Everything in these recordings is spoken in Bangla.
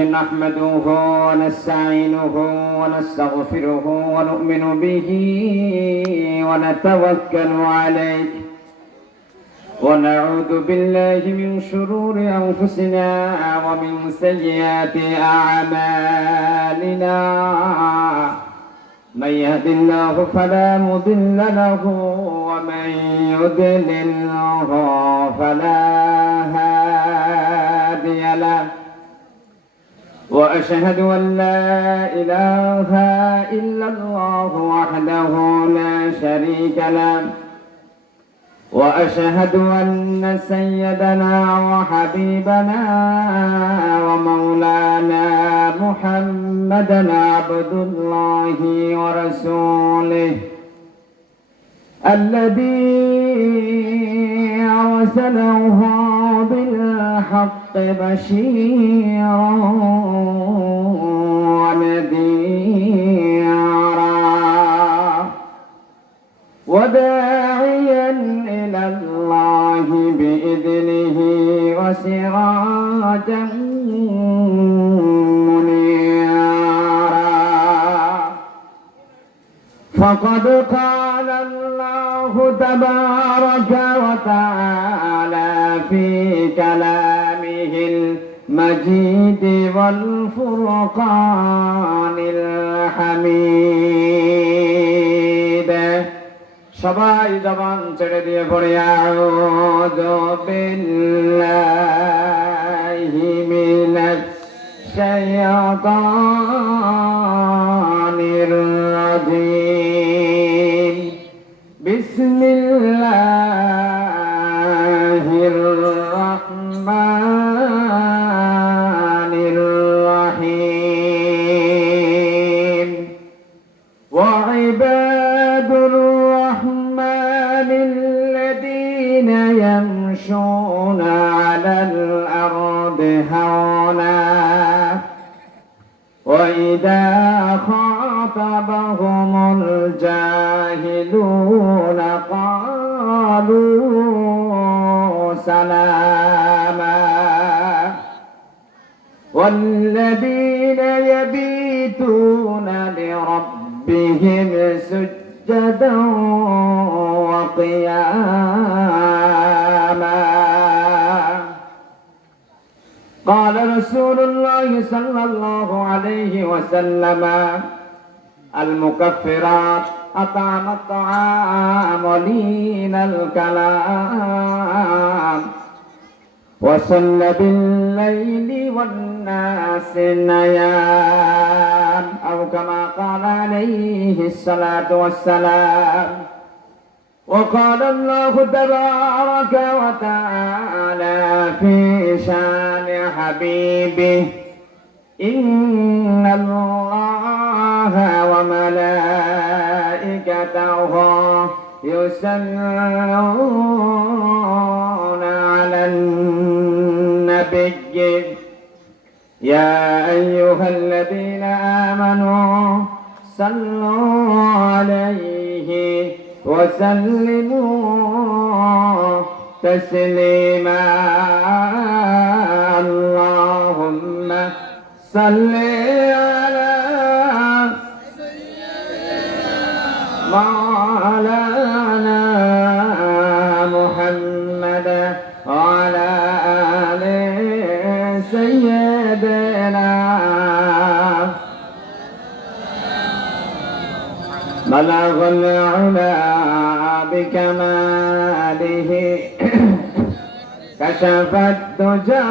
نحمده ونستعينه ونستغفره ونؤمن به ونتوكل عليه ونعوذ بالله من شرور أنفسنا ومن سيئات أعمالنا من يهد الله فلا مضل له ومن يضلله فلا هادي له وأشهد أن لا إله إلا الله وحده لا شريك له وأشهد أن سيدنا وحبيبنا ومولانا محمدا عبد الله ورسوله الذي أرسله بالحق بشيرا ونذيرا وداعيا إلى الله بإذنه وسراجا منيرا فقد قال الله تبارك وتعالى في كلامه المجيد والفرقان الحميد সবাই জবান ছেড়ে দিয়ে পড়ি আউযু বিল্লাহি মিনাশ শাইতানির রাজিম বিসমিল্লাহির রাহমানির রহিম ওয়া ইবাদুর الذين يمشون على الأرض هونا وإذا خاطبهم الجاهلون قالوا سلاما والذين يبيتون لربهم سجدا وقياما قال رسول الله صلى الله عليه وسلم المكفرات أطعم الطعام ولين الكلام وصل بالليل والناس نيام أو كما قال عليه الصلاة والسلام وقال الله تبارك وتعالى في شان حبيبه إن الله وملائكته يصلون على النبي يا أيها الذين آمنوا صلوا عليه وسلموا تسليما اللهم صل على مولانا محمد وعلى آل سيدنا بلغ العلا بكماله كشف الدجى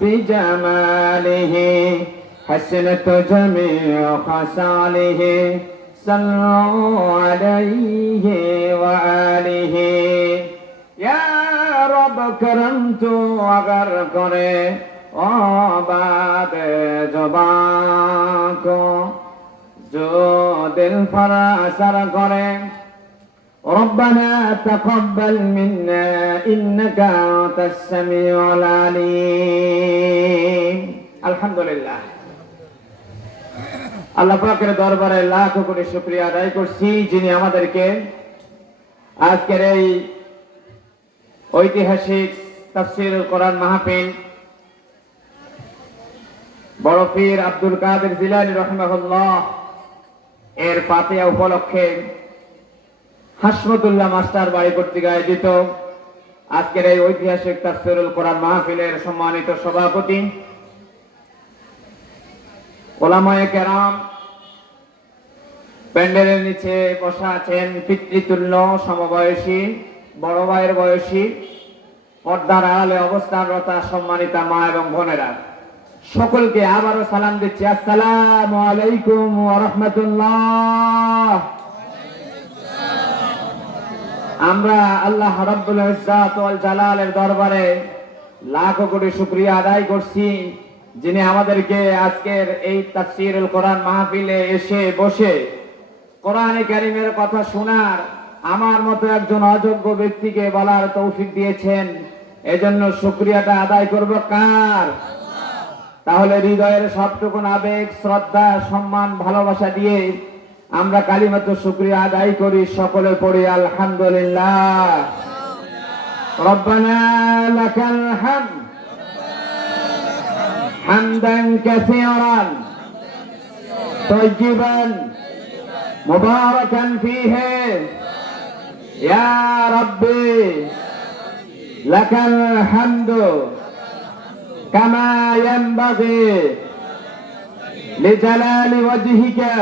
بجماله حسنت جميع خصاله صلوا عليه وآله يا رب کرمت اگر کرے آباد زبان کو جو دل فراسر کرے ربنا تقبل منا إنك أنت السميع العليم الحمد لله আল্লাহ পাকের দরবারে লাখ কোটি শুকরিয়া আদায় করছি যিনি আমাদেরকে আজকের এই ঐতিহাসিক তাফসীরুল কোরআন মাহফিল বড় পীর আব্দুল কাদের জিলানী রাহিমাহুল্লাহ এর ফাতিহা উপলক্ষে হাসমতুল্লাহ মাস্টার বাড়ি কর্তৃক আয়োজিত আজকের এই ঐতিহাসিক তাফসীরুল কোরআন মাহফিলের সম্মানিত সভাপতি উলামায়ে কেরাম, প্যান্ডেলের নিচে বসা আছেন পিতৃতুল্য সমবয়সী বড় ভাইয়ের বয়সী পর্দার আড়ালে অবস্থানরত সম্মানিতা মা এবং বোনেরা, সকলকে আবারও সালাম দিচ্ছি। আসসালামু আলাইকুম ওয়া রাহমাতুল্লাহ। আমরা আল্লাহ রাব্বুল ইজ্জাত ওয়াল জালালের দরবারে লাখো কোটি শুকরিয়া আদায় করছি, যিনি আমাদেরকে আজকের এই তাফসীরুল কোরআন মাহফিলে এসে বসে কোরআনে কারীমের কথা শোনার আমার মতো একজন অযোগ্য ব্যক্তিকে বলার তৌফিক দিয়েছেন। এজন্য শুকরিয়াটা আদায় করব কার? তাহলে হৃদয়ের সবটুকুন আবেগ, শ্রদ্ধা, সম্মান, ভালোবাসা দিয়ে আমরা কালিমাতু শুকরিয়া আদায় করি। সকলে পড়ি আলহামদুলিল্লাহ। রব্বানা লাকাল হামদ হামদান কাসীরান তাইয়িবান মুবারাকান ফীহি ইয়া রাব্বি লাকাল হামদু কামা ইয়ানবাগি লিজালালি ওয়াজহিকা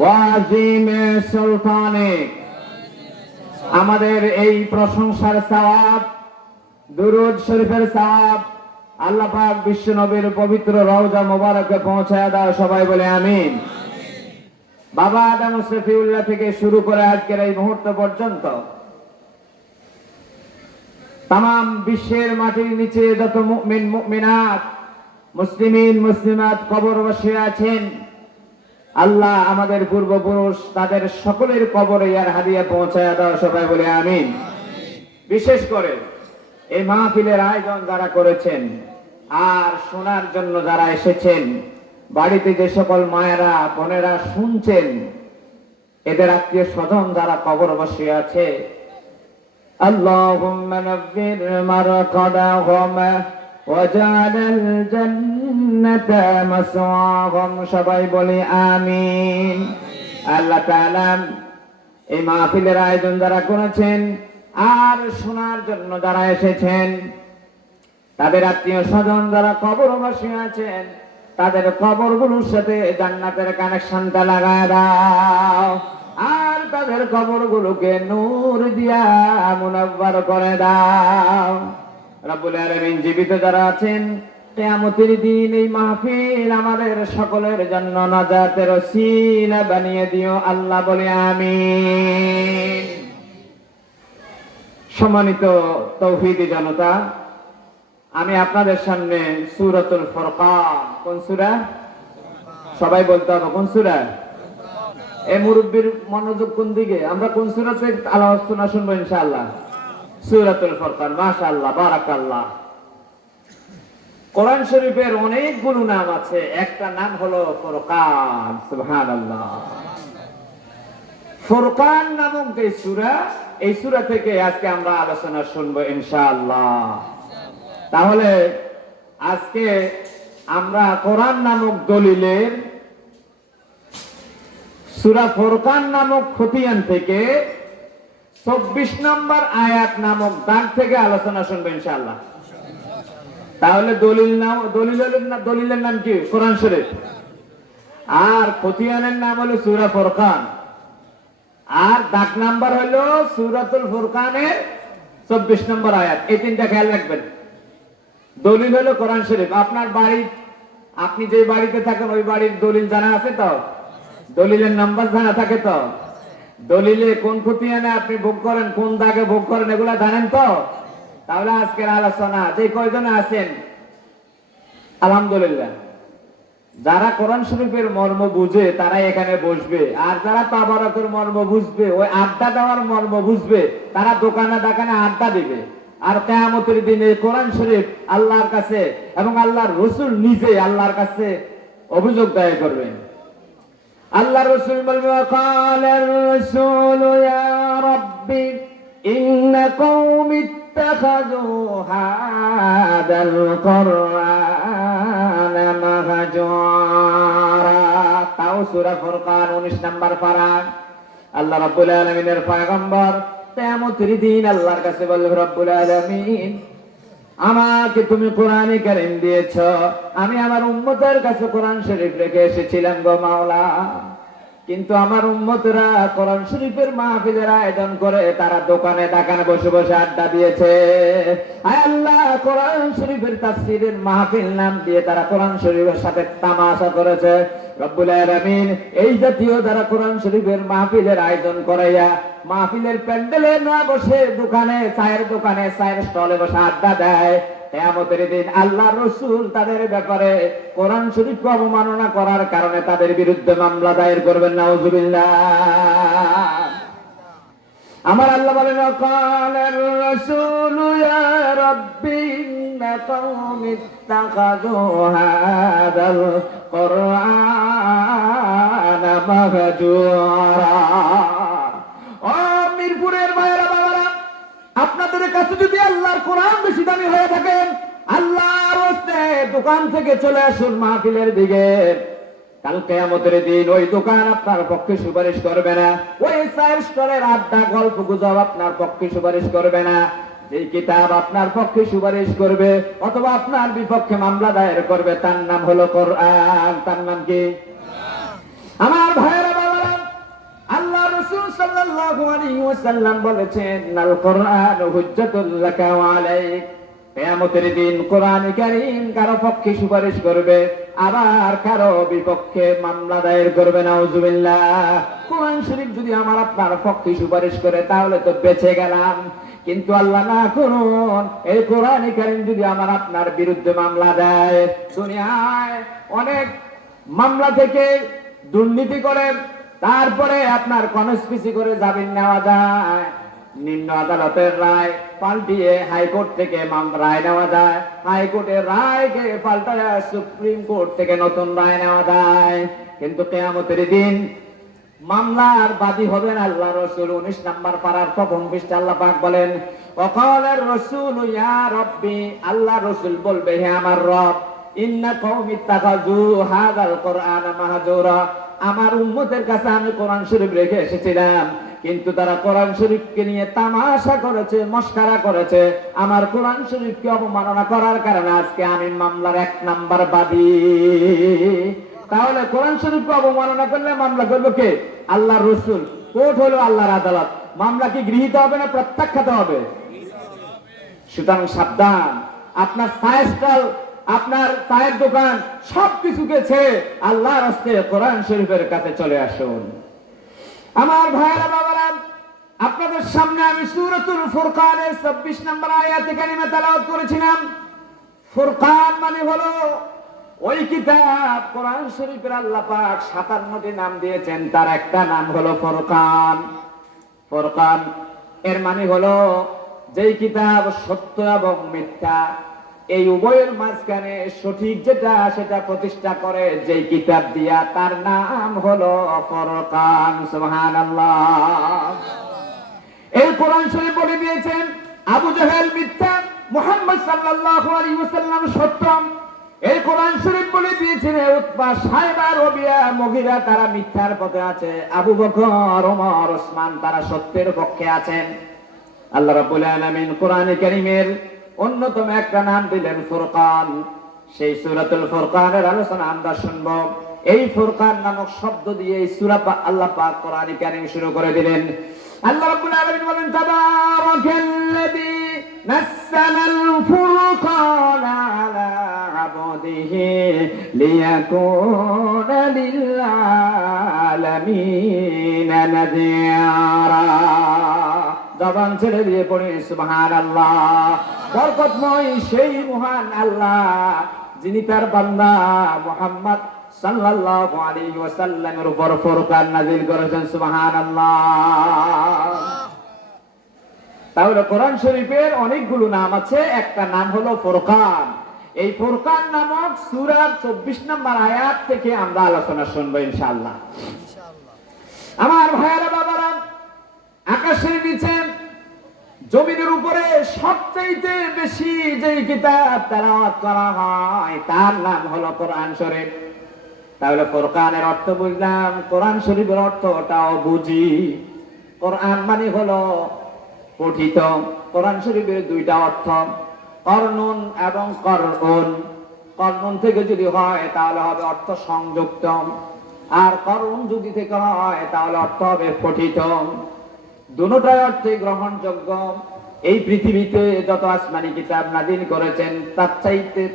ওয়া আযীমি সুলতানিক। আমাদের এই প্রশংসার সওয়াব, দুরূদ শরীফের সওয়াব আল্লাহ পাক বিশ্ব নবীর পবিত্র রওজা মোবারকে পৌঁছায় দাও। সবাই বলে আমিন। বাবা আদম শফিউল্লাহ থেকে শুরু করে আজকের এই মুহূর্ত পর্যন্ত তাম বিশ্বের মাটির নিচে যত মুমিন মুমিনাত, মুসলিমিন মুসলিমাত কবর বসে আছেন, আল্লাহ আমাদের পূর্বপুরুষ তাদের সকলের কবরে ইয়ার হাদিয়া পৌঁছায় দাও। সবাই বলে আমিন। বিশেষ করে এই মাহফিলের আয়োজন যারা করেছেন আর শোনার জন্য যারা এসেছেন, বাড়িতে যে সকল মায়েরা বোনেরা শুনছেন, এদের আত্মীয় স্বজন যারা কবর বসে আছে, আল্লাহুম্মা নাব্বির মারকাদাহুম ওয়াজআল জান্নাতা মাসওয়াহুম। সবাই বলি আমিন। আল্লাহ তাআলা এই মাহফিলের আয়োজন যারা করেছেন আর শোনার জন্য যারা এসেছেন, তাদের আত্মীয় স্বজন যারা কবর বসে আছেন, তাদের কবরগুলোর সাথে জান্নাতের কানেকশনটা লাগায় দাও আর তাদের কবরগুলোকে নূর দিয়া মুনাব্বার করে দাও। রব্বুল আলামিন জীবিত যারা আছেন, কিয়ামতের দিন এই মাহফিল আমাদের সকলের জন্য নাজাতের ওসিলা বানিয়ে দিও। আল্লাহ বলে আমিন। সম্মানিত তৌহিদি জনতা, আমি আপনাদের সামনে সূরাতুল ফুরকান, কোন সূরা? সবাই বলতে হবে কোন সূরা? এই মুরব্বির মনোযোগ কোন দিকে? আমরা কোন সূরাতে আলোচনা শুনবো ইনশাআল্লাহ? সূরাতুল ফুরকান। মাশাআল্লাহ, বারাকাল্লাহ। কোরআন শরীফের অনেকগুলো নাম আছে, একটা নাম হলো ফুরকান। সুবহানাল্লাহ। ফুরকান নামক যে সূরা, এই সূরা থেকে আজকে আমরা আলোচনা শুনবো ইনশাআল্লাহ। তাহলে আজকে আমরা কোরআন নামক দলিলের সূরা ফুরকান নামক খতিয়ান থেকে 24 নম্বর আয়াত নামক দাগ থেকে আলোচনা শুনবো ইনশাআল্লাহ। তাহলে দলিলের নাম কি? কোরআন শরীফ। আর খতিয়ানের নাম হলো সূরা ফুরকান। আর দাগ নাম্বার হলো সূরাতুল ফুরকানের 24 নম্বর আয়াত। এই তিনটা খেয়াল রাখবেন। দলিল হলো কোরআন শরীফ। আপনার বাড়ি, আপনি যে বাড়িতে থাকেন ওই বাড়ির দলিল জানা আছে তো? দলিলের নাম্বার জানা থাকে তো? দলিলে কোন খতিয়ানে আপনি ভোগ করেন, কোন দাগে ভোগ করেন, এগুলা জানেন তো? তাহলে আজকের আলোচনা যে কয়জনে আছেন আলহামদুলিল্লাহ, যারা কোরআন শরীফের মর্ম বুঝে তারা এখানে বসবে, আর যারা তাবারকের মর্ম বুঝবে, ওই আড্ডা দেওয়ার মর্ম বুঝবে, তারা দোকানে দোকানে আড্ডা দিবে। আর কিয়ামতের দিনে কোরআন শরীফ আল্লাহর কাছে এবং আল্লাহর রাসূল নিজে আল্লাহর কাছে অভিযোগ দায়ের করবেন। আল্লাহর রাসূল বলবে, ওয়াকালার রাসূলু ইয়া রাব্বি ইন্না কওমি ইত্তাখাযু হাদাল কুরআনা সূরা ফুরকান 19 নম্বর পারা। আল্লাহ রাব্বুল আলামিনের পয়গম্বর কিয়ামতের দিন আল্লাহর কাছে বলবে, রব্বুল আলামিন আমাকে তুমি কোরআনে কারীম দিয়েছো, আমি আমার উম্মতের কাছে কোরআন শরীফ রেখে এসেছিলাম গো মাওলা, কিন্তু আমার উম্মতরা কোরআন শরীফের মাহফিলের আয়োজন করে তারা দোকানে দোকানে বসে বসে আড্ডা দিয়েছে। আয় আল্লাহ, কোরআন শরীফের তাফসীরের মাহফিল নাম দিয়ে তারা কোরআন শরীফের সাথে তামাশা করেছে। রব্বুল আলামিন এই জাতীয় যারা কোরআন শরীফের মাহফিলের আয়োজন করাইয়া মাহফিলের প্যান্ডেলে না বসে দোকানে চায়ের স্টলে বসে আড্ডা দেয়, কিয়ামতের দিন আল্লাহ রাসূল তাদের ব্যাপারে কোরআন শরীফকে অবমাননা করার কারণে তাদের বিরুদ্ধে মামলা দায়ের করবেন। নাউযুবিল্লাহ। আমার আল্লাহ বলেন, ক্বালার রাসূলু ইয়া রাব্বি ইন্না কওমি ইত্তাখাযু হাযাল কুরআনা মাহজুরা। ও মিরপুরের ভাইরা বাবারা, আপনাদের কাছে যদি আল্লাহর কোরআন বেশি দামি হয়ে থাকে, আল্লাহর ওয়াস্তে দোকান থেকে চলে আসুন মাহফিলের দিকে। কাল কিয়ামতের দিন ওই দোকান আপনার পক্ষে সুপারিশ করবে না, ওই চায়ের স্টলের আড্ডা গল্প গুজব আপনার পক্ষে সুপারিশ করবে না। যে কিতাব আপনার পক্ষে সুপারিশ করবে অথবা আপনার বিপক্ষে মামলা দায়ের করবে তার নাম হলো কোরআন। তার নাম কি? আমার ভাইয়েরা বাবারা, আল্লাহ রাসূল সাল্লাল্লাহু আলাইহি ওয়াসাল্লাম বলেছেন, আল কোরআন হুজ্জাতুল লাকা ওয়া আলাইক। কিয়ামতের দিন কোরআন কারীম কারো পক্ষে সুপারিশ করবে, আবার কারো বিপক্ষে মামলা দায়ের করবে। নাউযুবিল্লাহ। কোরআন শরীফ যদি আমার আপনার পক্ষে সুপারিশ করে তাহলে তো বেঁচে গেলাম, কিন্তু আল্লাহ না করুন এই কোরআন কারীম যদি আমার আপনার বিরুদ্ধে মামলা দেয়। দুনিয়ায় অনেক মামলা থেকে দুর্নীতি করে তারপরে আপনার কনস্পিরেসি করে জামিন নেওয়া যায়, নিম্ন আদালতের রায় পাল্টিয়ে হাইকোর্ট থেকে রায় নেওয়া যায়, হাইকোর্টের রায়কে পাল্টায় সুপ্রিম কোর্ট থেকে নতুন রায় নেওয়া যায়। কিন্তু কিয়ামতের দিন মামলার বাদী হবেন আল্লাহ রাসূল। 19 নম্বর পারার প্রথম পৃষ্ঠা আল্লাহ পাক বলেন, ওয়াকালার রাসূলু ইয়া রাব্বি, আল্লাহ রাসূল বলবে, হে আমার রব, ইন্না কওমি ইত্তাখাযু হাযাল কুরআনা মাহজুরা। আমার উম্মতের কাছে আমি কোরআন শরীফ রেখে এসেছিলাম, কিন্তু তারা কোরআন শরীফকে নিয়ে তামাশা করেছে, মস্কারা করেছে। আমার কোরআন শরীফকে অবমাননা করার কারণে আজকে আমি মামলার 1 নাম্বার বাদী। তাহলে কোরআন শরীফকে অবমাননা করলে মামলা করলো কে? আল্লাহর রাসূল। কোর্ট হলো আল্লাহর আদালত। মামলা কি গৃহীত হবে না প্রত্যাখ্যাত হবে? সুতরাং সাবধান, আপনার চায়ের স্টল, আপনার চায়ের দোকান সবকিছুকে ছেড়ে আল্লাহর রাস্তে কোরআন শরীফের কাছে চলে আসুন। আমার ভাইরা বাবারা, আপনাদের সামনে আমি সূরাতুল ফুরকানের 26 নম্বর আয়াতে কারিমা তেলাওয়াত করেছিলাম। ফুরকান মানে হলো ওই কিতাব, কোরআন শরীফের আল্লাহ পাক 57টি নাম দিয়েছেন, তার একটা নাম হলো ফুরকান। ফুরকান এর মানে হলো যেই কিতাব সত্য এবং মিথ্যা এই উভয়ের মাঝখানে সঠিক যেটা সেটা প্রতিষ্ঠা করে যেই কিতাব দিয়া, তার নাম হলো ফুরকান। সুবহানাল্লাহ। এই কোরআন শরীফ বলে দিয়েছেন আবু জাহেল মিথ্যা, মুহাম্মদ সাল্লাল্লাহু আলাইহি ওয়াসাল্লাম সত্য। এই কোরআন শরীফ বলে দিয়েছেন উতবা, সাইবা, রবিয়া, মুগীরা তারা মিথ্যার পথে আছে, আবু বকর, ওমর, ওসমান তারা সত্যের পক্ষে আছেন। আল্লাহ রাব্বুল আলামিন কোরআনে কারীমের অন্যতম একটা নাম দিলেন ফুরকান। সেই সূরাতুল ফুরকানের আলোচনা আমরা শুনব। এই ফুরকান নামক শব্দ দিয়ে এই সূরা আল্লাহ পাক কোরআনে কারীম শুরু করে দিলেন। আল্লাহ রাব্বুল আলামিন বলেন, তাবারাকাল্লাযী নাযালাল ফুরকানা আলা আবদিহি লিয়াকুনা লিল আলামিনা নাযীরা। জবান ছেড়ে দিয়ে পড়ি সুবহানাল্লাহ। বরকতময় সেই মহান আল্লাহ যিনি তার বান্দা মুহাম্মদ সাল্লাল্লাহু আলাইহি ওয়াসাল্লামের উপর ফুরকান নাযিল করেছেন। সুবহানাল্লাহ। তাহলে কোরআন শরীফের অনেকগুলো নাম আছে, একটা নাম হলো ফুরকান। এই ফুরকান নামক সূরার 24 নম্বর আয়াত থেকে আমরা আলোচনা শুনবো ইনশাআল্লাহ। আমার ভাইয়েরা বাবারা, আকাশের নিচে জমিনের উপরে সবচেয়ে বেশি যে কিতাব তেলাওয়াত করা হয় তার নাম হলো কোরআন শরীফ। তাহলে ফুরকানের অর্থ বুঝলাম, কোরআন শরীফের অর্থটাও বুঝি। কোরআন মানে হলো পঠিত। কোরআন শরীফের দুইটা অর্থ, কর্ণুন এবং করউন। কর্ণুন থেকে যদি হয় তাহলে হবে অর্থ সংযুক্ত, আর করুন যদি থেকে হয় তাহলে অর্থ হবে পঠিত। দুটোটাই অর্থে গ্রহণযোগ্য। এই পৃথিবীতে যত আসমানি কিতাব নাযিল করেছেন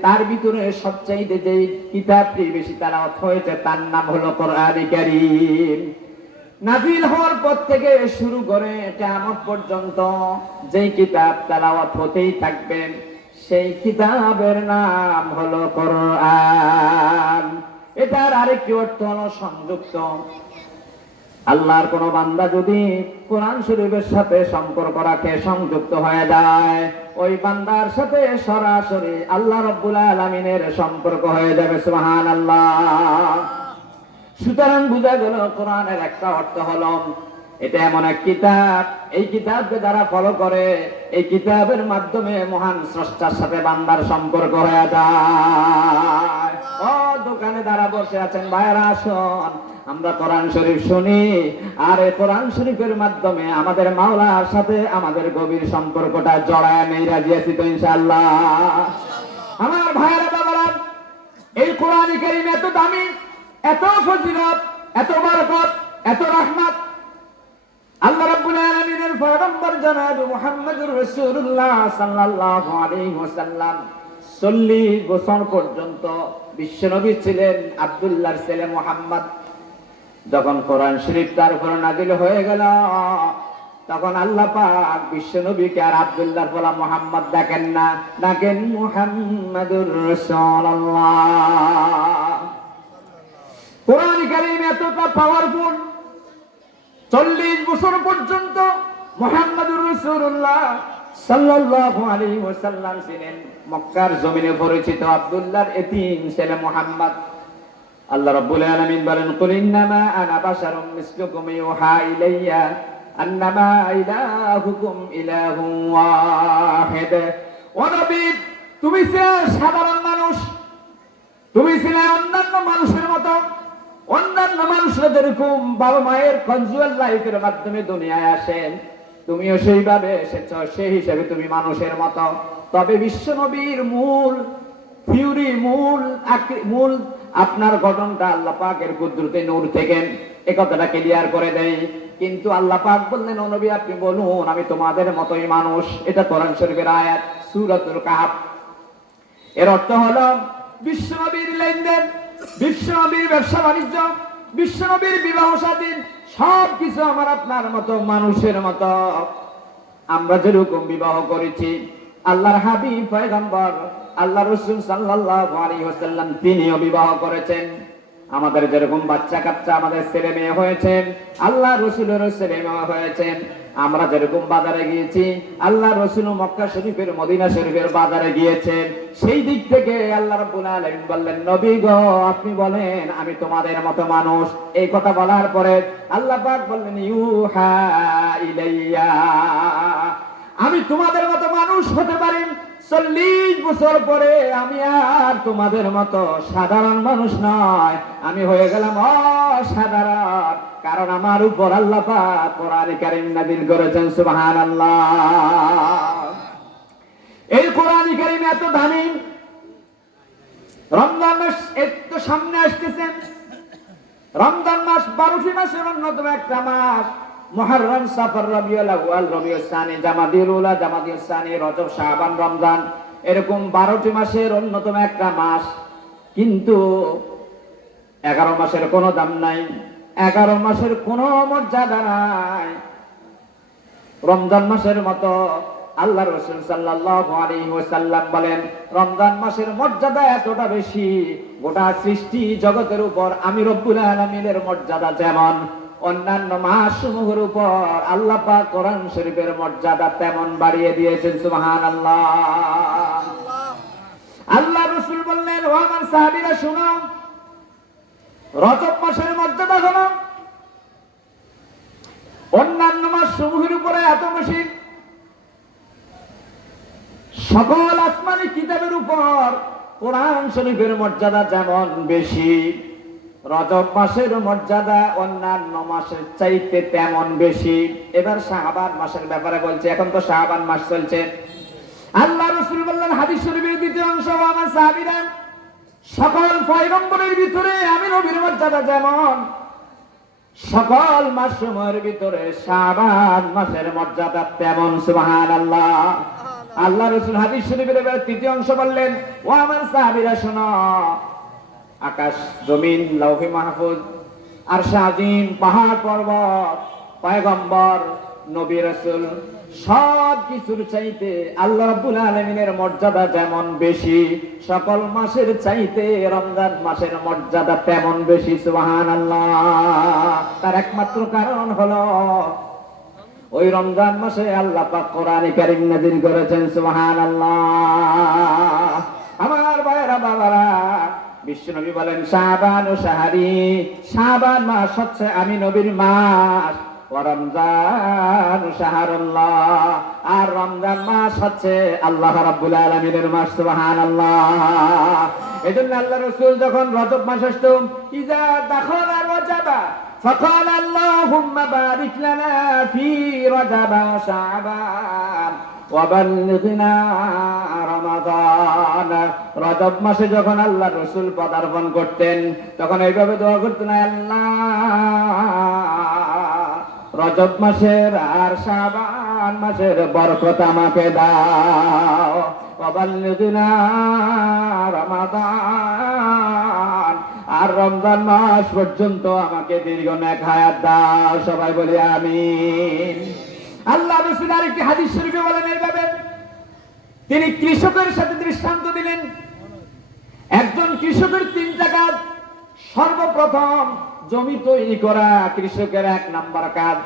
তার ভিতরে সবচাইতে যে কিতাবটি বেশি তেলাওয়াত হয়েছে তার নাম হলো কোরআনে কারীম। নাযিল হওয়ার পর থেকে শুরু করে কিয়ামত পর্যন্ত যেই কিতাব তেলাওয়াত হতেই থাকবে সেই কিতাবের নাম হলো কোরআন। এটার আরেকটি অর্থ হলো সংযুক্ত। আল্লাহর কোন বান্দা যদি কোরআন শরীফের সাথে সম্পর্ক রাখে, সংযুক্ত হয়ে যায়, ওই বান্দার সাথে সরাসরি আল্লাহ রাব্বুল আলামিনের সম্পর্ক হয়ে যাবে। সুবহানাল্লাহ। সুতরাং বুঝা গেল কোরআনের একটা অর্থ হলো এটা এমন এক কিতাব, এই কিতাবকে যারা ফলো করে এই কিতাবের মাধ্যমে মহান স্রষ্টার সাথে বান্দার সম্পর্ক হয়ে যায়। ও দোকানে যারা বসে আছেন ভাইরা, আসুন আমরা কোরআন শরীফ শুনি, আর এই কোরআন শরীফের মাধ্যমে আমাদের মাওলার সাথে আমাদের গভীর সম্পর্কটা জড়ায় নেই। রাজি আছি তো ইনশাআল্লাহ? আমার ভাইরা বাবারা, এই কোরআন কারীম এত দামি, এত ফজিলত, এত বরকত, এত রহমত। আল্লাহ রাব্বুল আলামিনের পয়গম্বর জনাব মুহাম্মদুর রাসূলুল্লাহ সাল্লাল্লাহু আলাইহি ওয়াসাল্লাম 40 বছর পর্যন্ত বিশ্বনবী ছিলেন আব্দুল্লাহর ছেলে মুহাম্মদ। যখন কোরআন শরীফ তার উপর নাযিল হয়ে গেল তখন আল্লাহ পাক বিশ্বনবীকে আর আব্দুল্লাহর পোলা মুহাম্মদ ডাকেন না, ডাকেন মুহাম্মদুর রাসূলুল্লাহ। কোরআন কারীম এতটা পাওয়ারফুল, 40 বছর পর্যন্ত মুহাম্মদুর রাসূলুল্লাহ সাল্লাল্লাহু আলাইহি ওয়াসাল্লাম ছিলেন মক্কার জমিনে পরিচিত আব্দুল্লাহর এতিম ছেলে মুহাম্মদ। আল্লাহ রাব্বুল আলামিন বলেন, কুল ইন্নামা আনা বাশারুম মিসলুকুম ইউহা ইলাইয়া আন্নামা ইলাহুকুম ইলাহুন ওয়াহিদ। ও নবী, তুমি ছিলে সাধারণ মানুষ, তুমি ছিলে অন্যান্য মানুষের মতো। অন্যান্য মানুষরা যেরকম বাবা মায়ের কনজুয়াল লাইফের মাধ্যমে দুনিয়ায় আসেন, তুমিও সেইভাবে এসেছ, সেই হিসেবে তুমি মানুষের মতো। তবে বিশ্বনবীর মূল থিওরি, মূল আপনার গঠনটা আল্লাহ পাকের কুদরতে নূর থেকে, এই কথাটা ক্লিয়ার করে দেয়। কিন্তু আল্লাহ পাক বললেন, ও নবী আপনি বলুন আমি তোমাদের মতোই মানুষ। এটা কোরআন শরীফের আয়াত, সূরাতুল কাহফ। এর অর্থ হলো বিশ্বনবীর লেনদেন, বিশ্বনবীর ব্যবসা বাণিজ্য, বিশ্বনবীর বিবাহ শাদী সবকিছু আমার আপনার মতো মানুষের মতো। আমরা যেরকম বিবাহ করেছি, আল্লাহর হাবিব পয়গম্বর আল্লাহ রাসূল সাল্লাল্লাহু আলাইহি ওয়াসাল্লাম তিনিও বিবাহ করেছেন। আমাদের যেরকম বাচ্চা কাচ্চা, আমাদের ছেলে মেয়ে হয়েছেন, আল্লাহ রাসূলের ছেলে মেয়ে হয়েছেন। আমরা যেরকম বাজারে গিয়েছি, আল্লাহ রাসূল মক্কা শরীফের মদিনা শরীফের বাজারে গিয়েছেন। সেই দিক থেকে আল্লাহ রাব্বুল আলামিন বললেন, নবী গো আপনি বলেন আমি তোমাদের মতো মানুষ। এই কথা বলার পরে আল্লাহ পাক বললেন, ইউহা ইলাইয়া, আমি তোমাদের মতো মানুষ হতে পারি। 40 বছর পরে আমি আর তোমাদের মতো সাধারণ মানুষ নয়, আমি হয়ে গেলাম অসাধারণ। কারণ আমার উপর আল্লাহ পাক কোরআনে কারীম নাযিল করেছেন। সুবহানাল্লাহ। এই কোরআনে কারীম এত দামি। রমজান মাস একটু সামনে আসতেছে। রমজান মাস 12টি মাসের অন্যতম একটা মাস। মুহররম, সফর, রবিউল আউয়াল, রবিউল সানি, জামাদিউল উলা, জামাদিউল সানি, রজব, শাবান, রমজান, এরকম 12টি মাসের অন্যতম একটা মাস। কিন্তু 11 মাসের কোনো দাম নাই, 11 মাসের কোনো মর্যাদা নাই। রমজান মাসের মতো আল্লাহ রাসূল সাল্লাল্লাহু আলাইহি ওয়াসাল্লাম বলেন, রমজান মাসের মর্যাদা এতটা বেশি, গোটা সৃষ্টি জগতের উপর আমি রব্বুল আলামিনের মর্যাদা যেমন অন্যান্য মাসসমূহের উপর আল্লাহ পাক কোরআন শরীফের মর্যাদা তেমন বাড়িয়ে দিয়েছেন। সুবহানাল্লাহ। আল্লাহ রাসূল বললেন, ও আমার সাহাবীরা শুনো, রজব মাসের মর্যাদা হলো অন্যান্য মাসসমূহের উপরে এত বেশি, সকল আসমানি কিতাবের উপর কোরআন শরীফের মর্যাদা যেমন বেশি, রজব মাসের মর্যাদা অন্যান্য মাসের চাইতে তেমন বেশি। এবার শাবান মাসের ব্যাপারে বলছে, এখন তো শাবান মাস চলছে। আল্লাহ রাসূল বললেন হাদিস শরীফের দ্বিতীয় অংশ, আমার সাহাবীরা, সকল পয়গম্বরের ভিতরে আমি নবীর মর্যাদা যেমন, সকল মাস সময়ের ভিতরে শাবান মাসের মর্যাদা তেমন। সুবহানাল্লাহ। আল্লাহ রাসূল হাদিস শরীফের তৃতীয় অংশ বললেন, ও আমার সাহাবীরা শোনো, আকাশ জমিন, লৌহে মাহফুজ, আরশে আজিম, পাহাড় পর্বত, পয়গম্বর, নবী রাসূল, সব কিছুর চাইতে আল্লাহ রাব্বুল আলামিনের মর্যাদা যেমন বেশি, সকল মাসের চাইতে রমজান মাসের মর্যাদা তেমন বেশি। সুবহানাল্লাহ। তার একমাত্র কারণ হলো ওই রমজান মাসে আল্লাহ পাক কোরআনে কারীম নাযিল করেছেন। সুবহানাল্লাহ। আমার ভাইরা বাবারা, বিশ্বনবী বলেন শাবান ও শাহরি, শাবান মাস হচ্ছে আমি নবীর মাস, ও রমজান শাহরুল্লাহ, আর রমজান মাস হচ্ছে আল্লাহ রাব্বুল আলামিনের মাস। সুবহানাল্লাহ। এজন্য আল্লাহ রাসূল যখন রজব মাস আসতো, ইজা দাখালা রজবা فقال اللهم بارك لنا في رجب وشعبان وبلغنا رمضان। রজব মাসে যখন আল্লাহ রাসূল পদার্পণ করতেন, তখন এইভাবে দোয়া করতেন, আল্লাহ রজব মাসের আর শাবান মাসের বরকত আমাকে দাও, ওয়াবাল্লিগনা রমাদান, আর রমজান মাস পর্যন্ত আমাকে দীর্ঘ নেক হায়াত দাও। সবাই বলি আমিন। আল্লাহ রাসূল আরেকটি হাদিস শরীফে বলেন এইভাবে, তিনি কৃষকের সাথে দৃষ্টান্ত দিলেন। একজন কৃষকের তিনটা কাজ। সর্বপ্রথম জমি তৈরি করা কৃষকের 1 নাম্বার কাজ।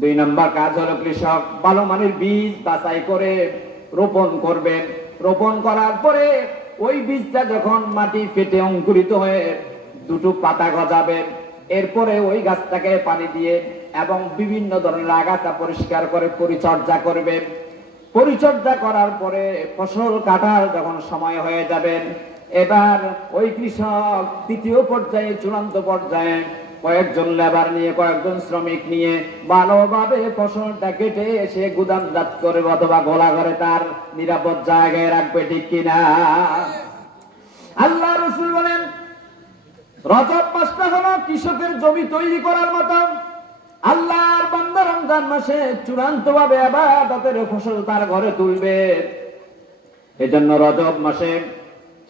2 নাম্বার কাজ হলো কৃষক ভালো মানের বীজ বাছাই করে রোপণ করবেন। রোপণ করার পরে ওই বীজটা যখন মাটি ফেটে অঙ্কুরিত হয়ে দুটো পাতা গজাবে, এরপরে ওই গাছটাকে পানি দিয়ে এবং বিভিন্ন ধরনের আগাছা পরিষ্কার করে পরিচর্যা করবে। পরিচর্যা করার পরে ফসল কাটার যখন সময় হয়ে যাবে, এবার ওই কৃষক তৃতীয় পর্যায়ে, চূড়ান্ত পর্যায়ে কয়েকজন লেবার নিয়ে, কয়েকজন শ্রমিক নিয়ে ভালোভাবে ফসলটা কেটে এসে গুদামজাত করবে অথবা গোলা ঘরে তার নিরাপদ জায়গায় রাখবে। ঠিক কিনা? আল্লাহ রাসূল বলেন রজব মাসটা হলো কৃষকের জমি তৈরি করার মতো। আল্লাহর বান্দা রমজান মাসে চূড়ান্ত ভাবে ইবাদতের ফসল তার ঘরে তুলবে। এজন্য রজব মাসে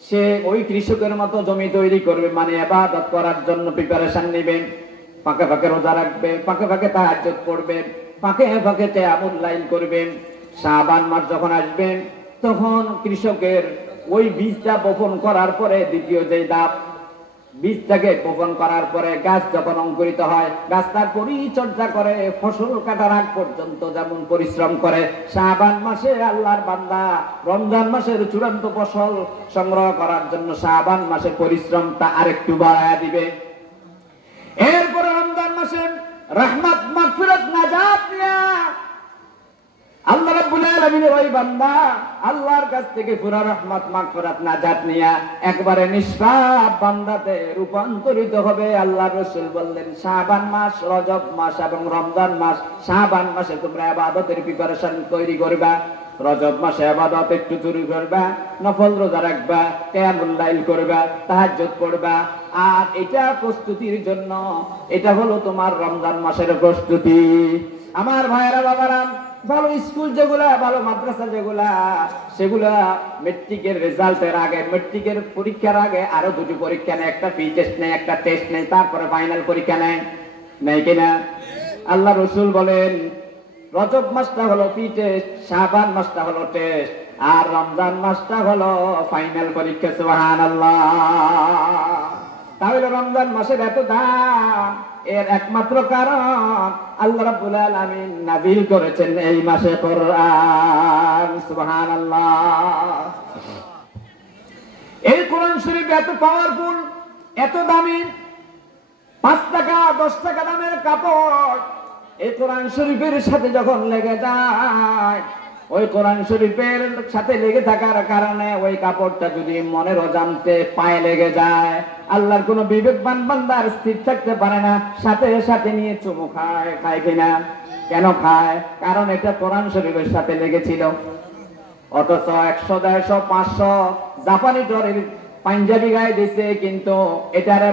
সে ওই কৃষকের মতো জমি তৈরি করবে, মানে ইবাদত করার জন্য প্রিপারেশন নেবে। ফাঁকে ফাঁকে রোজা রাখবে, ফাঁকে ফাঁকে তাহাজ্জুদ পড়বে, ফাঁকে ফাঁকে কিয়ামুল লাইল করবে। শাবান মাস যখন আসবে, তখন কৃষকের ওই বীজটা বপন করার পরে দ্বিতীয় যে ধাপ, বীজটাকে বপন করার পরে গাছ যখন অঙ্কুরিত হয়, গাছ তার পরিচর্যা করে ফসল কাটার আগ পর্যন্ত যেমন পরিশ্রম করে, শাবান মাসে আল্লাহর বান্দা রমজান মাসের চূড়ান্ত ফসল সংগ্রহ করার জন্য শাবান মাসে পরিশ্রমটা আরেকটু বাড়ায়া দিবে। এরপরে রমজান মাসে রহমত, মাগফিরাত, নাজাত নিয়া আল্লাহ রাব্বুল আলামিনের ওই বান্দা আল্লাহর কাছ থেকে পুরা রহমত, মাগফিরাত, নাজাত নিয়া একবারে নিষ্পাপ বান্দাতে রূপান্তরিত হবে। আল্লাহ রাসূল বললেন শাবান মাস, রজব মাস এবং রমজান মাস, শাবান মাসে তোমরা ইবাদতের প্রিপারেশন তৈরি করবা, রজব মাসে ইবাদত একটু শুরু করবা, নফল রোজা রাখবা, কিয়ামুল লাইল করবা, তাহাজ্জুদ পড়বা। আর এটা প্রস্তুতির জন্য, এটা হলো তোমার রমজান মাসের প্রস্তুতি। আমার ভাইয়েরা বাবারা, ভালো স্কুল যেগুলা, ভালো মাদ্রাসা যেগুলা, সেগুলা মেট্রিকের রেজাল্টের আগে, মেট্রিকের পরীক্ষার আগে আরো দুটো পরীক্ষা নেয়, একটা প্রি টেস্ট নেয়, একটা টেস্ট নেয়, তারপরে ফাইনাল পরীক্ষা নেয়, নেয় কিনা? আল্লাহ রাসূল বলেন রজব মাসটা হলো প্রি টেস্ট, শাবান মাসটা হলো টেস্ট, আর রমজান মাসটা হলো ফাইনাল পরীক্ষা। সুবহানাল্লাহ। তাহলে রমজান মাসের এত দাম, এর একমাত্র কারণ আল্লাহ রাব্বুল আলামিন নাযিল করেছেন এই মাসে কোরআন। সুবহানাল্লাহ। এই কোরআন শরীফ এত পাওয়ারফুল, এত দামি, 5 টাকা 10 টাকা দামের কাপড় এই কোরআন শরীফের সাথে যখন লেগে যায়, ওই কোরআন শরীফের সাথে লেগে থাকার কারণে ওই কাপড়টা যদি মনের অজান্তে পায়ে লেগে যায়, আল্লাহর কোন বিবেকবান বান্দার স্থির থাকতে পারে না, সাথে সাথে নিয়ে চুমু খায়। খায় কিনা? কেন খায়? কারণ এটা কোরআন শরীফের সাথে লেগেছিল। অথচ 100, 150, 500 জাপানি ডরের পাঞ্জাবি গায়ে দিছে, কিন্তু এটার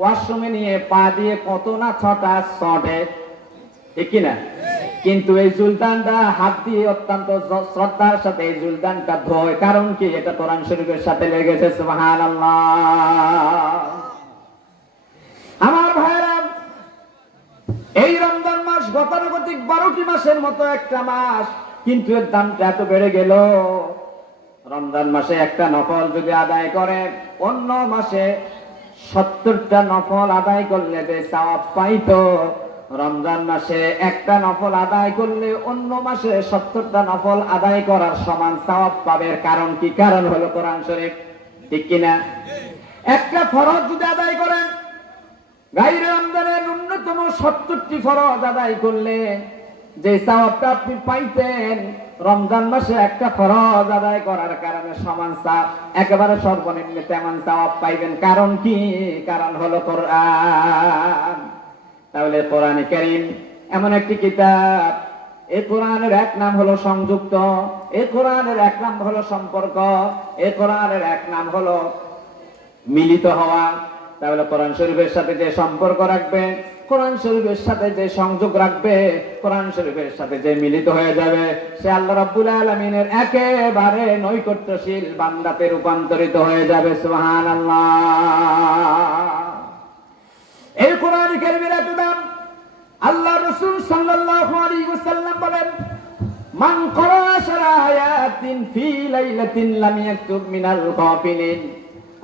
ওয়াশরুমে নিয়ে পা দিয়ে কত না ছটা শটে, ঠিক কিনা? কিন্তু এই সুলতানটা হাত দিয়ে অত্যন্ত শ্রদ্ধার সাথে এই সুলতানটা ধোয়। কারণ কি? এটা কোরআন শরীফের সাথে লেগেছে। সুবহানাল্লাহ। আমার ভাইরা, এই রমজান মাস গতানুগতিক 12টি মাসের মতো একটা মাস, কিন্তু এর দামটা এত বেড়ে গেল। রমজান মাসে একটা নফল যদি আদায় করে, অন্য মাসে 70টা নফল আদায় করলে যে সওয়াব পাইতো, রমজান মাসে একটা নফল আদায় করলে অন্য মাসে 70টা নফল আদায় করার সমান সওয়াব পাবে। কারণ কি? কারণ হলো কোরআন শরীফ, ঠিক কিনা? একটা ফরজ যদি আদায় করেন, গায়রে রমজানে ন্যূনতম 70টি ফরজ আদায় করলে যে সওয়াবটা আপনি পাইতেন, রমজান মাসে একটা ফরজ আদায় করার কারণে সমান সওয়াব, একেবারে সর্বনিম্ন তেমন সওয়াব পাইবেন। কারণ কি? কারণ হলো কোরআন। তাহলে কোরআনে কারীম এমন একটি কিতাব, এই কোরআনের এক নাম হলো সংযুক্ত, এই কোরআনের এক নাম হলো সম্পর্ক, এই কোরআনের এক নাম হলো মিলিত হওয়া। তাহলে কোরআন শরীফের সাথে যে সম্পর্ক রাখবে, কোরআন শরীফের সাথে যে সংযোগ রাখবে, কোরআন শরীফের সাথে যে মিলিত হয়ে যাবে, সে আল্লাহ রাব্বুল আলামিনের একেবারে নৈকট্যশীল বান্দাতে রূপান্তরিত হয়ে যাবে। সুবহানাল্লাহ। এই কোরআন কারীমের এত দাম, আল্লাহ রাসূল সাল্লাল্লাহু আলাইহি ওয়াসাল্লাম বলেন, মান ক্বারা আয়াতিন ফি লাইলাতিন লাম ইয়াকতুব মিনাল গাফিলিন।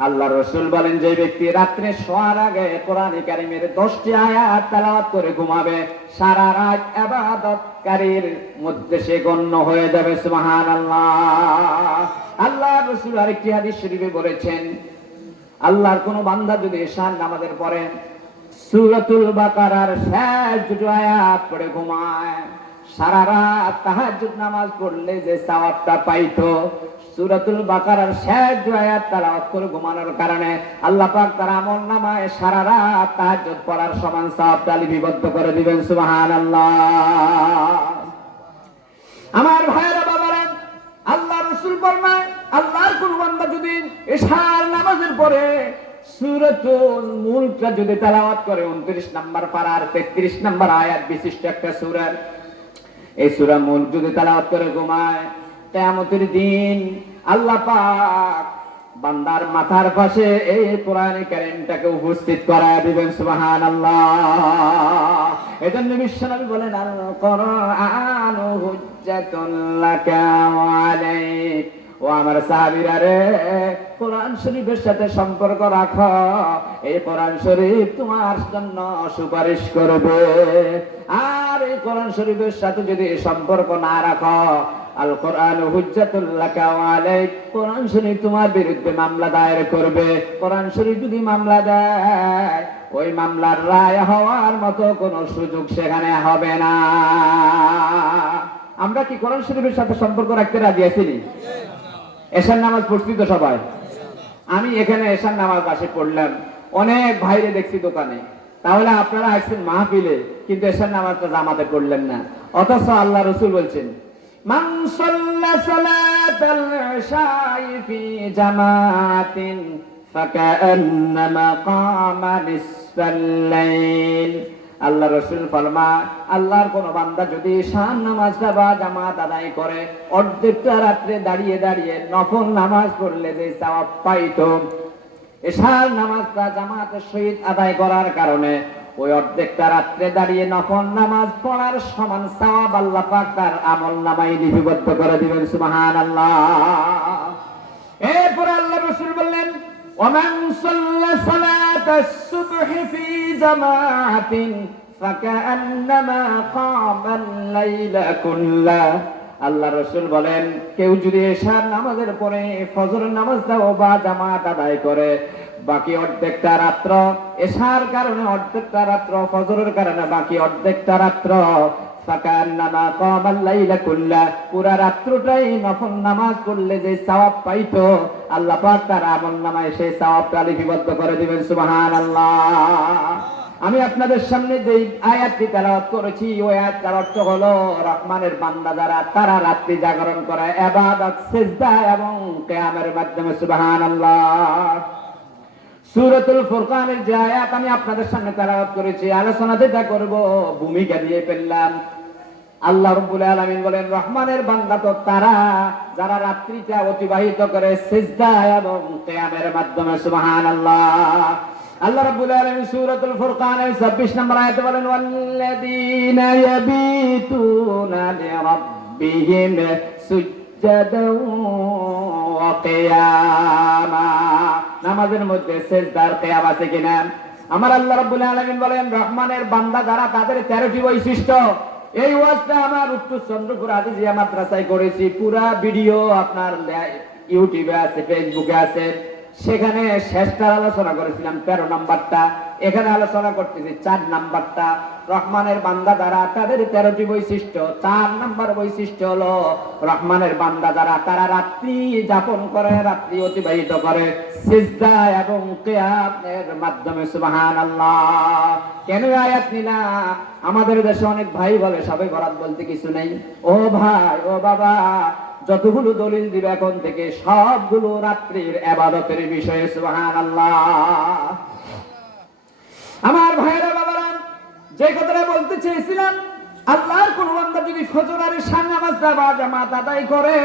আল্লাহ রাসূল বলেন, যে ব্যক্তি রাত্রে শোয়ার আগে কোরআন কারীমের 10টি আয়াত তেলাওয়াত করে ঘুমাবে, সারা রাত ইবাদতকারীর মধ্যে সে গণ্য হয়ে যাবে। সুবহানাল্লাহ। আল্লাহ রাসূল আরেকটি হাদিস শরীফে বলেছেন, আল্লাহর কোন বান্দা যদি ঈশার নামাজের পরে সূরাতুল বাকারার শেষ দুটো আয়াত পড়ে ঘুমায়, সারা রাত তাহাজ্জুদ নামাজ পড়লে যে সওয়াবটা পাইতো, সূরাতুল বাকারার শেষ দুটো আয়াত তেলাওয়াত করে ঘুমানোর কারণে আল্লাহ পাক তার আমলনামায় সারা রাত তাহাজ্জুদ পড়ার সমান সওয়াবটা লিপিবদ্ধ করে দিবেন। সুবহানাল্লাহ। আমার ভাইরা, বাবারা, আল্লাহ রাসূল ফরমায়, আল্লাহর কোন বান্দা যদি ঈশার নামাজের পরে সূরাতুল মুলকটা যদি তেলাওয়াত করে, 29 নম্বর পারার 33 নম্বর আয়াত বিশিষ্ট একটা সূরা, এই সূরা মুলক যদি তেলাওয়াত করে ঘুমায়, কিয়ামতের দিন আল্লাহ পাক বান্দার মাথার পাশে এই কোরআন কারীমটাকে উপস্থিত করায় দিবেন। সুবহানাল্লাহ। এজন্য বিশ্বনবী বলেন, আল কোরআনু হুজ্জাতুল লাকা ওয়া আলাইক। ও আমার সাহাবীরা রে, কোরআন শরীফের সাথে সম্পর্ক রাখো, এই কোরআন শরীফ তোমার জন্য সুপারিশ করবে। আর এই কোরআন শরীফের সাথে যদি সম্পর্ক না রাখো, আল কোরআন হুজ্জাতুল লাকা ওয়া আলাইক, কোরআন শরীফ তোমার বিরুদ্ধে মামলা দায়ের করবে। কোরআন শরীফ যদি মামলা দেয়, ওই মামলার রায় হওয়ার মতো কোনো সুযোগ সেখানে হবে না। আমরা কি কোরআন শরীফের সাথে সম্পর্ক রাখতে রাজি আছি? এশার নামাজ পড়ছি তো সবাই। আমি এখানে এশার নামাজ বাসে পড়লাম, অনেক ভাইরে দেখছি দোকানে। তাহলে আপনারা আসছেন মাহফিলে, কিন্তু এশার নামাজটা জামাতে পড়লেন না। অথচ আল্লাহ রাসূল বলছেন, মান সাল্লা সালাতাল ইশাই ফি জামাতিন ফাকান্নামা কামা নিসফাল লাইল। আল্লাহ রাসূল ফরমায়, আল্লাহর কোন বান্দা যদি ঈশার নামাজটা বা জামাত আদায় করে, অর্ধেকটা রাত্রে দাঁড়িয়ে দাঁড়িয়ে নফল নামাজ পড়লে যে সওয়াব পাইতো, ঈশার নামাজটা জামাতের সহিত আদায় করার কারণে ওই অর্ধেকটা রাত্রে দাঁড়িয়ে নফল নামাজ পড়ার সমান সওয়াব আল্লাহ পাক তার আমলনামায় লিপিবদ্ধ করে দিবেন। সুবহানাল্লাহ। এরপর আল্লাহ রাসূল বললেন, ওমান সাল্লা সালাতাস সুবহি ফি জামাতিন ফাকান্নামা কামাল লাইলা কুল্লা। আল্লাহ রাসূল বলেন, কেউ যদি ঈশার নামাজের পরে ফজরের নামাজটাও বা জামাত আদায় করে, বাকি অর্ধেকটা রাত্র, ঈশার কারণে অর্ধেকটা রাত্র, ফজরের কারণে বাকি অর্ধেকটা রাত্র, ফাকান্নামা কামাল লাইলা কুল্লা, পুরা রাত্রটাই নফল নামাজ পড়লে যে সওয়াব পাইতো আল্লাহ পাক তার আমলনামায় সেই সওয়াবটা লিপিবদ্ধ করে দিবেন। সুবহানাল্লাহ। আমি আপনাদের সামনে যে আয়াতটি তেলাওয়াত করেছি ওই আয়াতটার অর্থ হলো রহমানের বান্দা যারা তারা রাত্রি জাগরণ করে ইবাদত, সিজদা এবং কিয়ামের মাধ্যমে। সুবহানাল্লাহ। সূরাতুল ফুরকানের যে আয়াত আমি আপনাদের সামনে তেলাওয়াত করেছি, আলোচনা যেটা করব ভূমিকা দিয়ে ফেললাম। আল্লাহ রাব্বুল আলামিন বলেন রহমানের বান্দা তো তারা যারা রাত্রিটা অতিবাহিত করে সিজদা এবং কিয়ামের মাধ্যমে। সুবহানাল্লাহ। আল্লাহ রাব্বুল আলামিন সূরাতুল ফুরকানের 26 নম্বর আয়াতে বলেন ওয়াল্লাযীনা ইয়াবিতুনা লিরাব্বিহিম সুজদাও ওয়া কিয়ামা। নামাজের মধ্যে সিজদার কিয়াম আছে কিনা? আমার আল্লাহ রাব্বুল আলামিন বলেন রহমানের বান্দা যারা তাদের 13টি বৈশিষ্ট্য। এই ওয়াজটা আমার উত্তর চন্দ্রপুর আজিজিয়া মাদ্রাসায় করেছি। পুরা ভিডিও আপনার ইউটিউবে আছে, ফেসবুকে আছে। সেখানে শেষটার আলোচনা করেছিলাম 13 নাম্বারটা, এখানে আলোচনা করতেছি 4 নাম্বারটা। রহমানের বান্দা যারা তাদের 13টি বৈশিষ্ট্য। 4 নাম্বার বৈশিষ্ট্য হলো রহমানের বান্দা যারা তারা রাত্রি যাপন করে, রাত্রি অতিবাহিত করে সিজদা এবং কিয়ামের মাধ্যমে। সুবহানাল্লাহ। কেন আয়াত নিলাম? আমাদের দেশে অনেক ভাই বলে সবে বরাত বলতে কিছু নেই। ও ভাই, ও বাবা, যতগুলো দলিল দিবে এখন থেকে সবগুলো রাত্রির ইবাদতের বিষয়ে। সুবহানাল্লাহ। আমার ভাইরা বাবারা, যে কথাটা বলতে চেয়েছিলাম, আল্লাহর কোন বান্দা যদি ফজর আর ঈশার নামাজটা বা জামাত আদায় করে,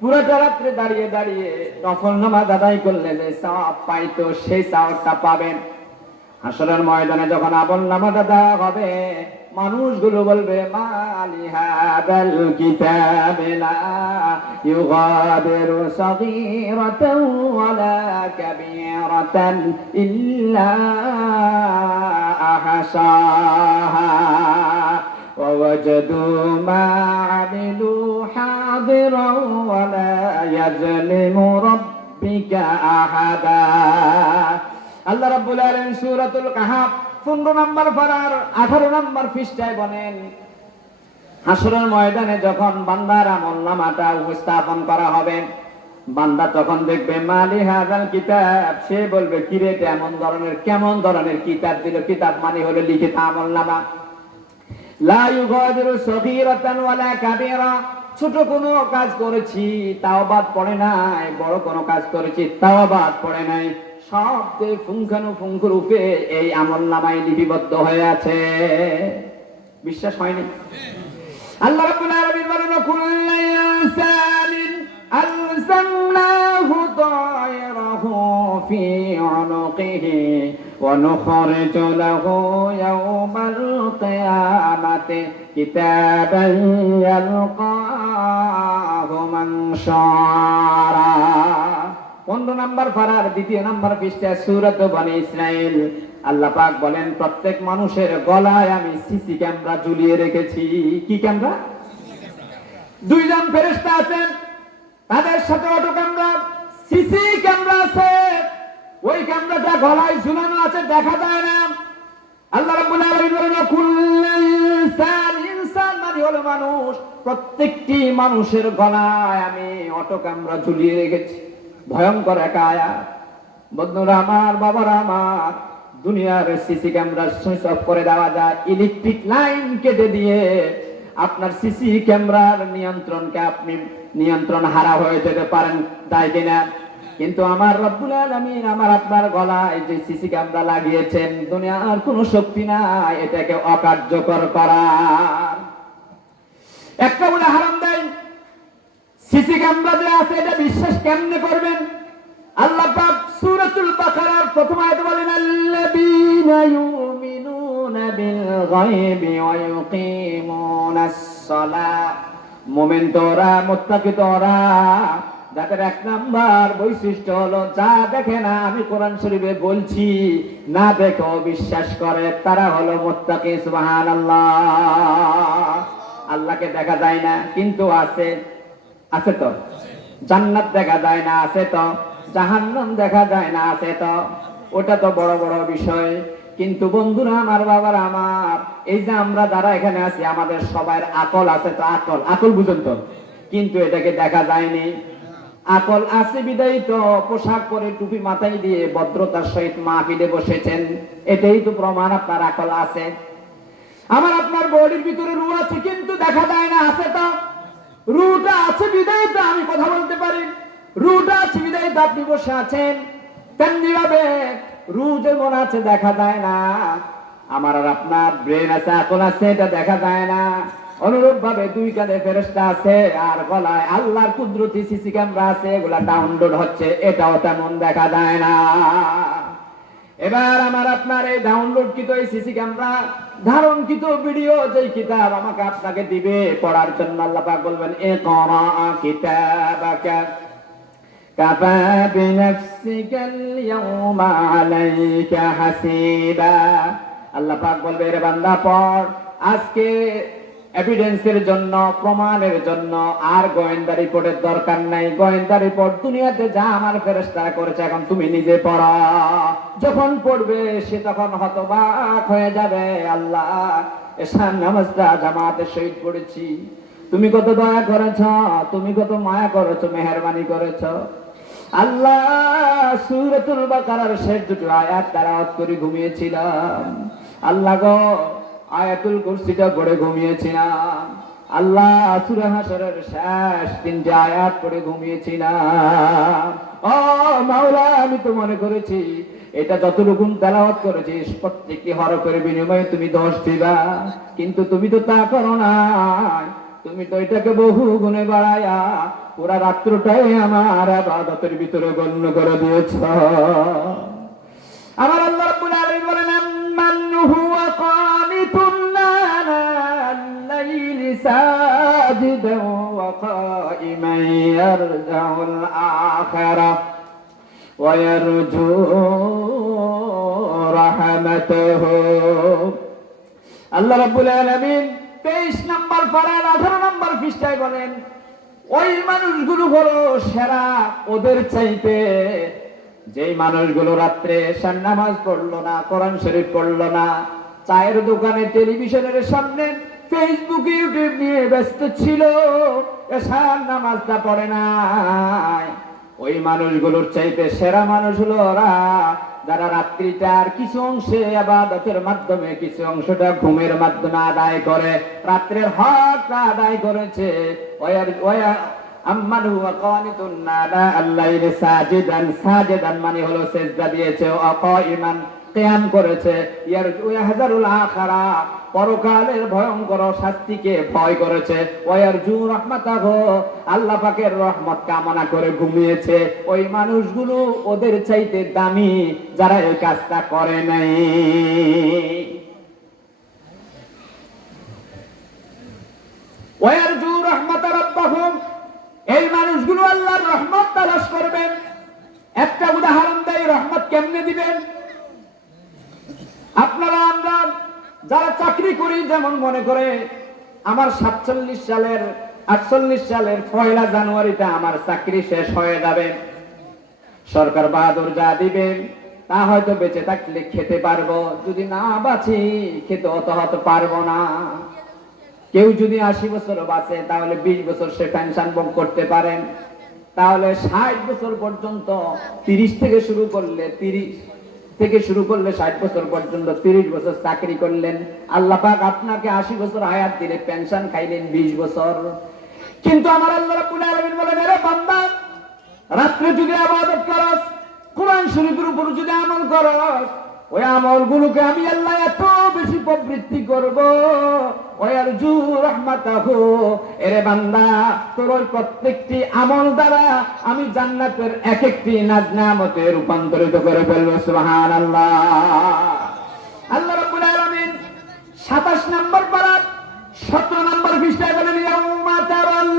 পুরোটা রাত্রে দাঁড়িয়ে দাঁড়িয়ে নফল নামাজ আদায় করলে যে সওয়াব পাইতো সেই সওয়াবটা পাবেন। হাসরের ময়দানে যখন আমলনামাটা দেওয়া হবে, মানুষগুলো বলবে মালি হাদাল কিতাবে লা ইউগাদিরু সাগীরাতান ওয়ালা কাবীরাতান ইল্লা আহসাহা ওয়া ওয়াজাদু মা আমিলু হাদিরান ওয়ালা ইয়াজলিমু রাব্বিকা আহাদা। আল্লাহ রাব্বুল আলামিন সূরাতুল কাহাফ 15 নম্বর পারার 18 নম্বর পৃষ্ঠায় বলেন হাসরের ময়দানে যখন বান্দার আমলনামাটা উপস্থাপন করা হবে, বান্দা তখন দেখবে মালি হাযাল কিতাব। সে বলবে কি রে, কেমন ধরনের কিতাব দিল? কিতাব মানে হলো লিখিত আমলনামা। লা ইউগাদিরু সগীরাতান ওয়ালা কাবীরা। ছোট কোনো কাজ করেছি তাও বাদ পড়ে নাই, বড় কোনো কাজ করেছি তাও বাদ পড়ে নাই, সব যে পুঙ্খানুপুঙ্খ রূপে এই আমলনামায় লিপিবদ্ধ হয়ে আছে। বিশ্বাস হয়নি? আল্লাহ রাব্বুল আলামিন বলেন কুল্লু ইনসানিন আলজামনাহু তায়রাহু ফি উনুকিহি ওয়া নুখরিজু লাহু ইয়াওমাল কিয়ামাতি কিতাবান ইয়ালকাহু মানশারা। 15 নম্বর পারার 2 নম্বর পৃষ্ঠা সূরাত বনী ইসরাইল আল্লাহ পাক বলেন প্রত্যেক মানুষের গলায় আমি সিসি ক্যামেরা ঝুলিয়ে রেখেছি। কি ক্যামেরা? 2 জন ফেরেশতা আছেন, তাদের সাথে অটো ক্যামেরা, সিসি ক্যামেরা আছে। ওই ক্যামেরাটা গলায় ঝুলানো আছে, দেখা যায় না। আল্লাহ রাব্বুল আলামিন বলেন কুল্লু ইনসান মানে হলো মানুষ, প্রত্যেকটি মানুষের গলায় আমি অটো ক্যামেরা ঝুলিয়ে রেখেছি। ভয়ঙ্কর এক আয়াত। বন্ধুরা আমার, বাবারা আমার, দুনিয়ার সিসি ক্যামেরা সুইচ অফ করে দেওয়া যায়, ইলেকট্রিক লাইন কেটে দিয়ে আপনার সিসি ক্যামেরার নিয়ন্ত্রণকে আপনি নিয়ন্ত্রণ হারা হয়ে যেতে পারেন, তাই কিনা? কিন্তু আমার রব্বুল আলামিন আমার আপনার গলায় যে সিসি ক্যামেরা লাগিয়েছেন, দুনিয়ার কোনো শক্তি নাই এটাকে অকার্যকর করার। একটা উদাহরণ দেন, সিসি ক্যামেরা যে আছে এটা বিশ্বাস কেমনে করবেন? আল্লাহ পাক সূরাতুল বাকারার প্রথম আয়াতে বলেন আল্লাযীনা ইউমিনুনা বিল গায়বি ওয়া ইউকিমুনাস সালাহ। মুমিন তোরা, মুত্তাকি তোরা, যাদের 1 নাম্বার বৈশিষ্ট্য হলো যা দেখে না, আমি কোরআন শরীফে বলছি, না দেখো বিশ্বাস করে, তারা হলো মুত্তাকি। সুবহানাল্লাহ। আল্লাহকে দেখা যায় না কিন্তু আছে, আছে তো। জান্নাত দেখা যায় না, আছে তো। জাহান্নাম দেখা যায় না, আছে তো। ওটা তো বড় বড় বিষয়, কিন্তু বন্ধুরা আমার, বাবারা আমার, এই যে আমরা যারা এখানে আছি আমাদের সবার আকল আছে, তো আকল বুঝুন তো, কিন্তু এটাকে দেখা যায়নি। আকল আছে বিদায়ী তো পোশাক পরে টুপি মাথায় দিয়ে ভদ্রতার সহিত মাহফিলে বসেছেন, এটাই তো প্রমাণ আপনার আকল আছে। আমার আপনার বডির ভিতরে রু আছে কিন্তু দেখা যায় না, আছে তো? রুটা আছে বিদায়ী তো আমি কথা বলতে পারি, রুটা আছে বিদায়ী তো আপনি বসে আছেন। তেমনি ভাবে রু যেমন আছে দেখা যায় না, আমার আর আপনার ব্রেন আছে, আকল আছে, এটা দেখা যায় না। অনুরূপ ভাবে দুই কাঁধে ফেরেশতা আছে আর গলায় আল্লাহর কুদরতি সিসি ক্যামেরা আছে, এগুলা ডাউনলোড হচ্ছে, এটাও তেমন দেখা যায় না। এবার আমার আপনার এই ডাউনলোডকৃত এই সিসি ক্যামেরা ধারণকৃত ভিডিও যেই কিতাব আমাকে আপনাকে দিবে পড়ার জন্য, আল্লাহ পাক বলবেন ইকরা কিতাবাকা কাফা বিনাফসিকাল ইয়াউমা আলাইকা হাসিবা। আল্লাহ পাক বলবে রে বান্দা পড়, আজকে এভিডেন্সের জন্য, প্রমাণের জন্য আর গোয়েন্দা রিপোর্টের দরকার নাই। গোয়েন্দা রিপোর্ট দুনিয়াতে যা আমার ফেরেশতারা করেছে, এখন তুমি নিজে পড়ো। যখন পড়বে সে তখন হতবাক হয়ে যাবে, আল্লাহ এশার নামাজটা জামাতের সহিত পড়েছি, তুমি কত দয়া করেছ, তুমি কত মায়া করেছ, মেহেরবানি করেছ। আল্লাহ সূরাতুল বাকারার শেষ দুটো আয়াত তেলাওয়াত করে ঘুমিয়েছিলাম, আল্লাহ গো আয়াতুল কুরসিটা পড়ে ঘুমিয়েছিলাম, আল্লাহ সূরা হাশরের শেষ তিনটে আয়াত পড়ে ঘুমিয়েছিলাম। ও মাওলা, আমি তো মনে করেছি এটা যতটুকু তেলাওয়াত করেছিস প্রত্যেকটি হরফের বিনিময়ে তুমি 10 দিবা, কিন্তু তুমি তো তা করো না, তুমি তো এটাকে বহু গুণে বাড়ায়া পুরা রাত্রটাই আমার ইবাদতের ভিতরে গণ্য করে দিয়েছ। আমার আল্লাহ রাব্বুল আলামিন বলেন মান হুয়া কানিতুন লাইলি সাজিদান ওয়া কাইমান ইয়ারজাউল আখিরা ওয়া ইয়ারজু রাহমাতাহু। আল্লাহ রাব্বুল আলামিন 23 নম্বর পারার 18 নম্বর পৃষ্ঠায় বলেন ওই মানুষগুলো হলো সেরা ওদের চাইতে যেই মানুষগুলো রাত্রে এশার নামাজ পড়লো না, কোরআন শরীফ পড়লো না, চায়ের দোকানে টেলিভিশনের সামনে ফেসবুক ইউটিউব নিয়ে ব্যস্ত ছিল, এশার নামাজটা পড়ে নাই। ওই মানুষগুলোর চাইতে সেরা মানুষ হলো ওরা যারা রাত্রিটার কিছু অংশে ইবাদতের মাধ্যমে, কিছু অংশটা ঘুমের মাধ্যমে আদায় করে, রাত্রের হকটা আদায় করেছে। আম্মান হুয়া কানিতুন নাদা আল্লাইলি সাজিদান, সাজিদান মানে হলো সিজদা দিয়েছে, ওয়া কাইমান কিয়াম করেছে, ইয়াহজারুল আখিরা পরকালের ভয়ঙ্কর শাস্তিকে ভয় করেছে, ওয়া ইয়ারজু রাহমাতাহু আল্লাহ পাকের রহমত কামনা করে ঘুমিয়েছে। ওই মানুষগুলো ওদের চাইতে দামি যারা এই কাজটা করে নাই। ওয়া ইয়ারজু রাহমাতা রাব্বাহুম, এই মানুষগুলো আল্লাহর রহমত তালাশ করবেন। একটা উদাহরণ দেই, রহমত কেমনে দিবেন। আপনারা আমরা যারা চাকরি করি, যেমন মনে করে আমার 47 সালের 48 সালের 1 জানুয়ারিতে আমার চাকরি শেষ হয়ে যাবে, সরকার বাহাদুর যা দিবেন তা হয়তো বেঁচে থাকলে খেতে পারবো, যদি না বাঁচি খেতে হতে পারবো না। কেউ যদি 80 বছর বাঁচে তাহলে 20 বছর সে পেনশন ভোগ করতে পারেন, তাহলে 60 বছর পর্যন্ত 30 থেকে শুরু করলে 60 বছর পর্যন্ত 30 বছর চাকরি করলেন, আল্লাহ পাক আপনাকে 80 বছর হায়াত দিলে পেনশন খাইলেন 20 বছর। কিন্তু আমার আল্লাহ রাব্বুল আলামিন বলেন আরে বান্দা, রাত্রে যদি ইবাদত করস, কোরআন শরীফের উপর যদি আমল করস, ওই আমলগুলোকে আমি আল্লাহ এত বেশি প্রবৃত্তি করব, ওয়ারজু রাহমাতাহু, এরে বান্দা তোর ওই প্রত্যেকটি আমল দ্বারা আমি জান্নাতের এক একটি নাজনামতে রূপান্তরিত করে ফেলবো। সুবহানাল্লাহ। আল্লাহ রাব্বুল আলামিন 27 নম্বর পারা 17 নম্বর পৃষ্ঠায় বলেন ইয়াউমা তারাল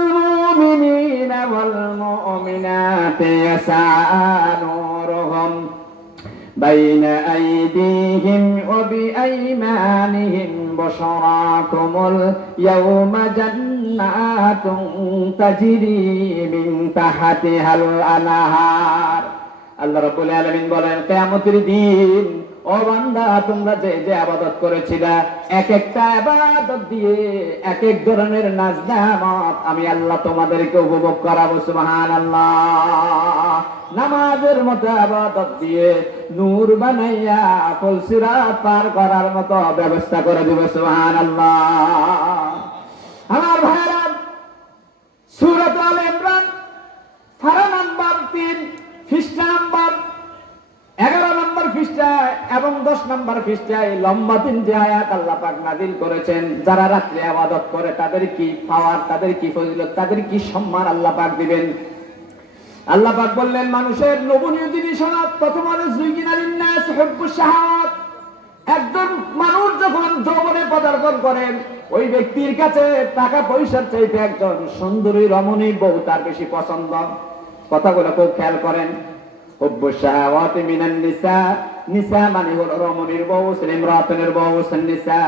মুমিনিনা ওয়াল মুমিনাতি ইয়াসানুরুহুম বাইনা আইদিহিম ওয়া বিআইমানিহিম বুশরাকুমুল ইয়াওমা জান্নাতুন তাজরি মিন তাহতিহাল আনহার। আল্লাহ রাব্বুল আলামিন বলেন কিয়ামতের দিন ও বান্দা তোমরা যে যে ইবাদত করেছিলা এক একটা ইবাদত দিয়ে এক এক ধরনের নাজ নেয়ামত আমি আল্লাহ তোমাদেরকে উপভোগ করাবো সুবহানাল্লাহ। নামাজের মতো ইবাদত দিয়ে নূর বানাইয়া ফুলসিরাত পার করার মতো ব্যবস্থা করে দিব সুবহানাল্লাহ। আমার ভাইরা সূরা আলে ইমরান পারা নাম্বার 3 পৃষ্ঠা নাম্বার 11 নম্বর পৃষ্ঠায় এবং 10 নম্বর পৃষ্ঠায় লম্বা 3টি আয়াত আল্লাহ পাক নাযিল করেছেন। যারা রাত্রে ইবাদত করে তাদের কি পাওয়ার, তাদের কি ফজিলত, তাদের কি সম্মান আল্লাহ পাক দিবেন। আল্লাহ পাক বললেন মানুষের লোভনীয় জিনিস হলো প্রথম হলো যুইনা লিন্নাস হুব্বুশ শাহাওয়াত। একজন মানুষ যখন যৌবনে পদার্পণ করেন ওই ব্যক্তির কাছে টাকা পয়সার চাইতে একজন সুন্দরী রমণী বউ তার বেশি পছন্দ। কথাগুলো খুব খেয়াল করেন। হুব্বুশ শাহাওয়াতি মিনান নিসা, নিসা মানে হলো রমণীর বউ, ইমরাতুনের বউ, নিসা।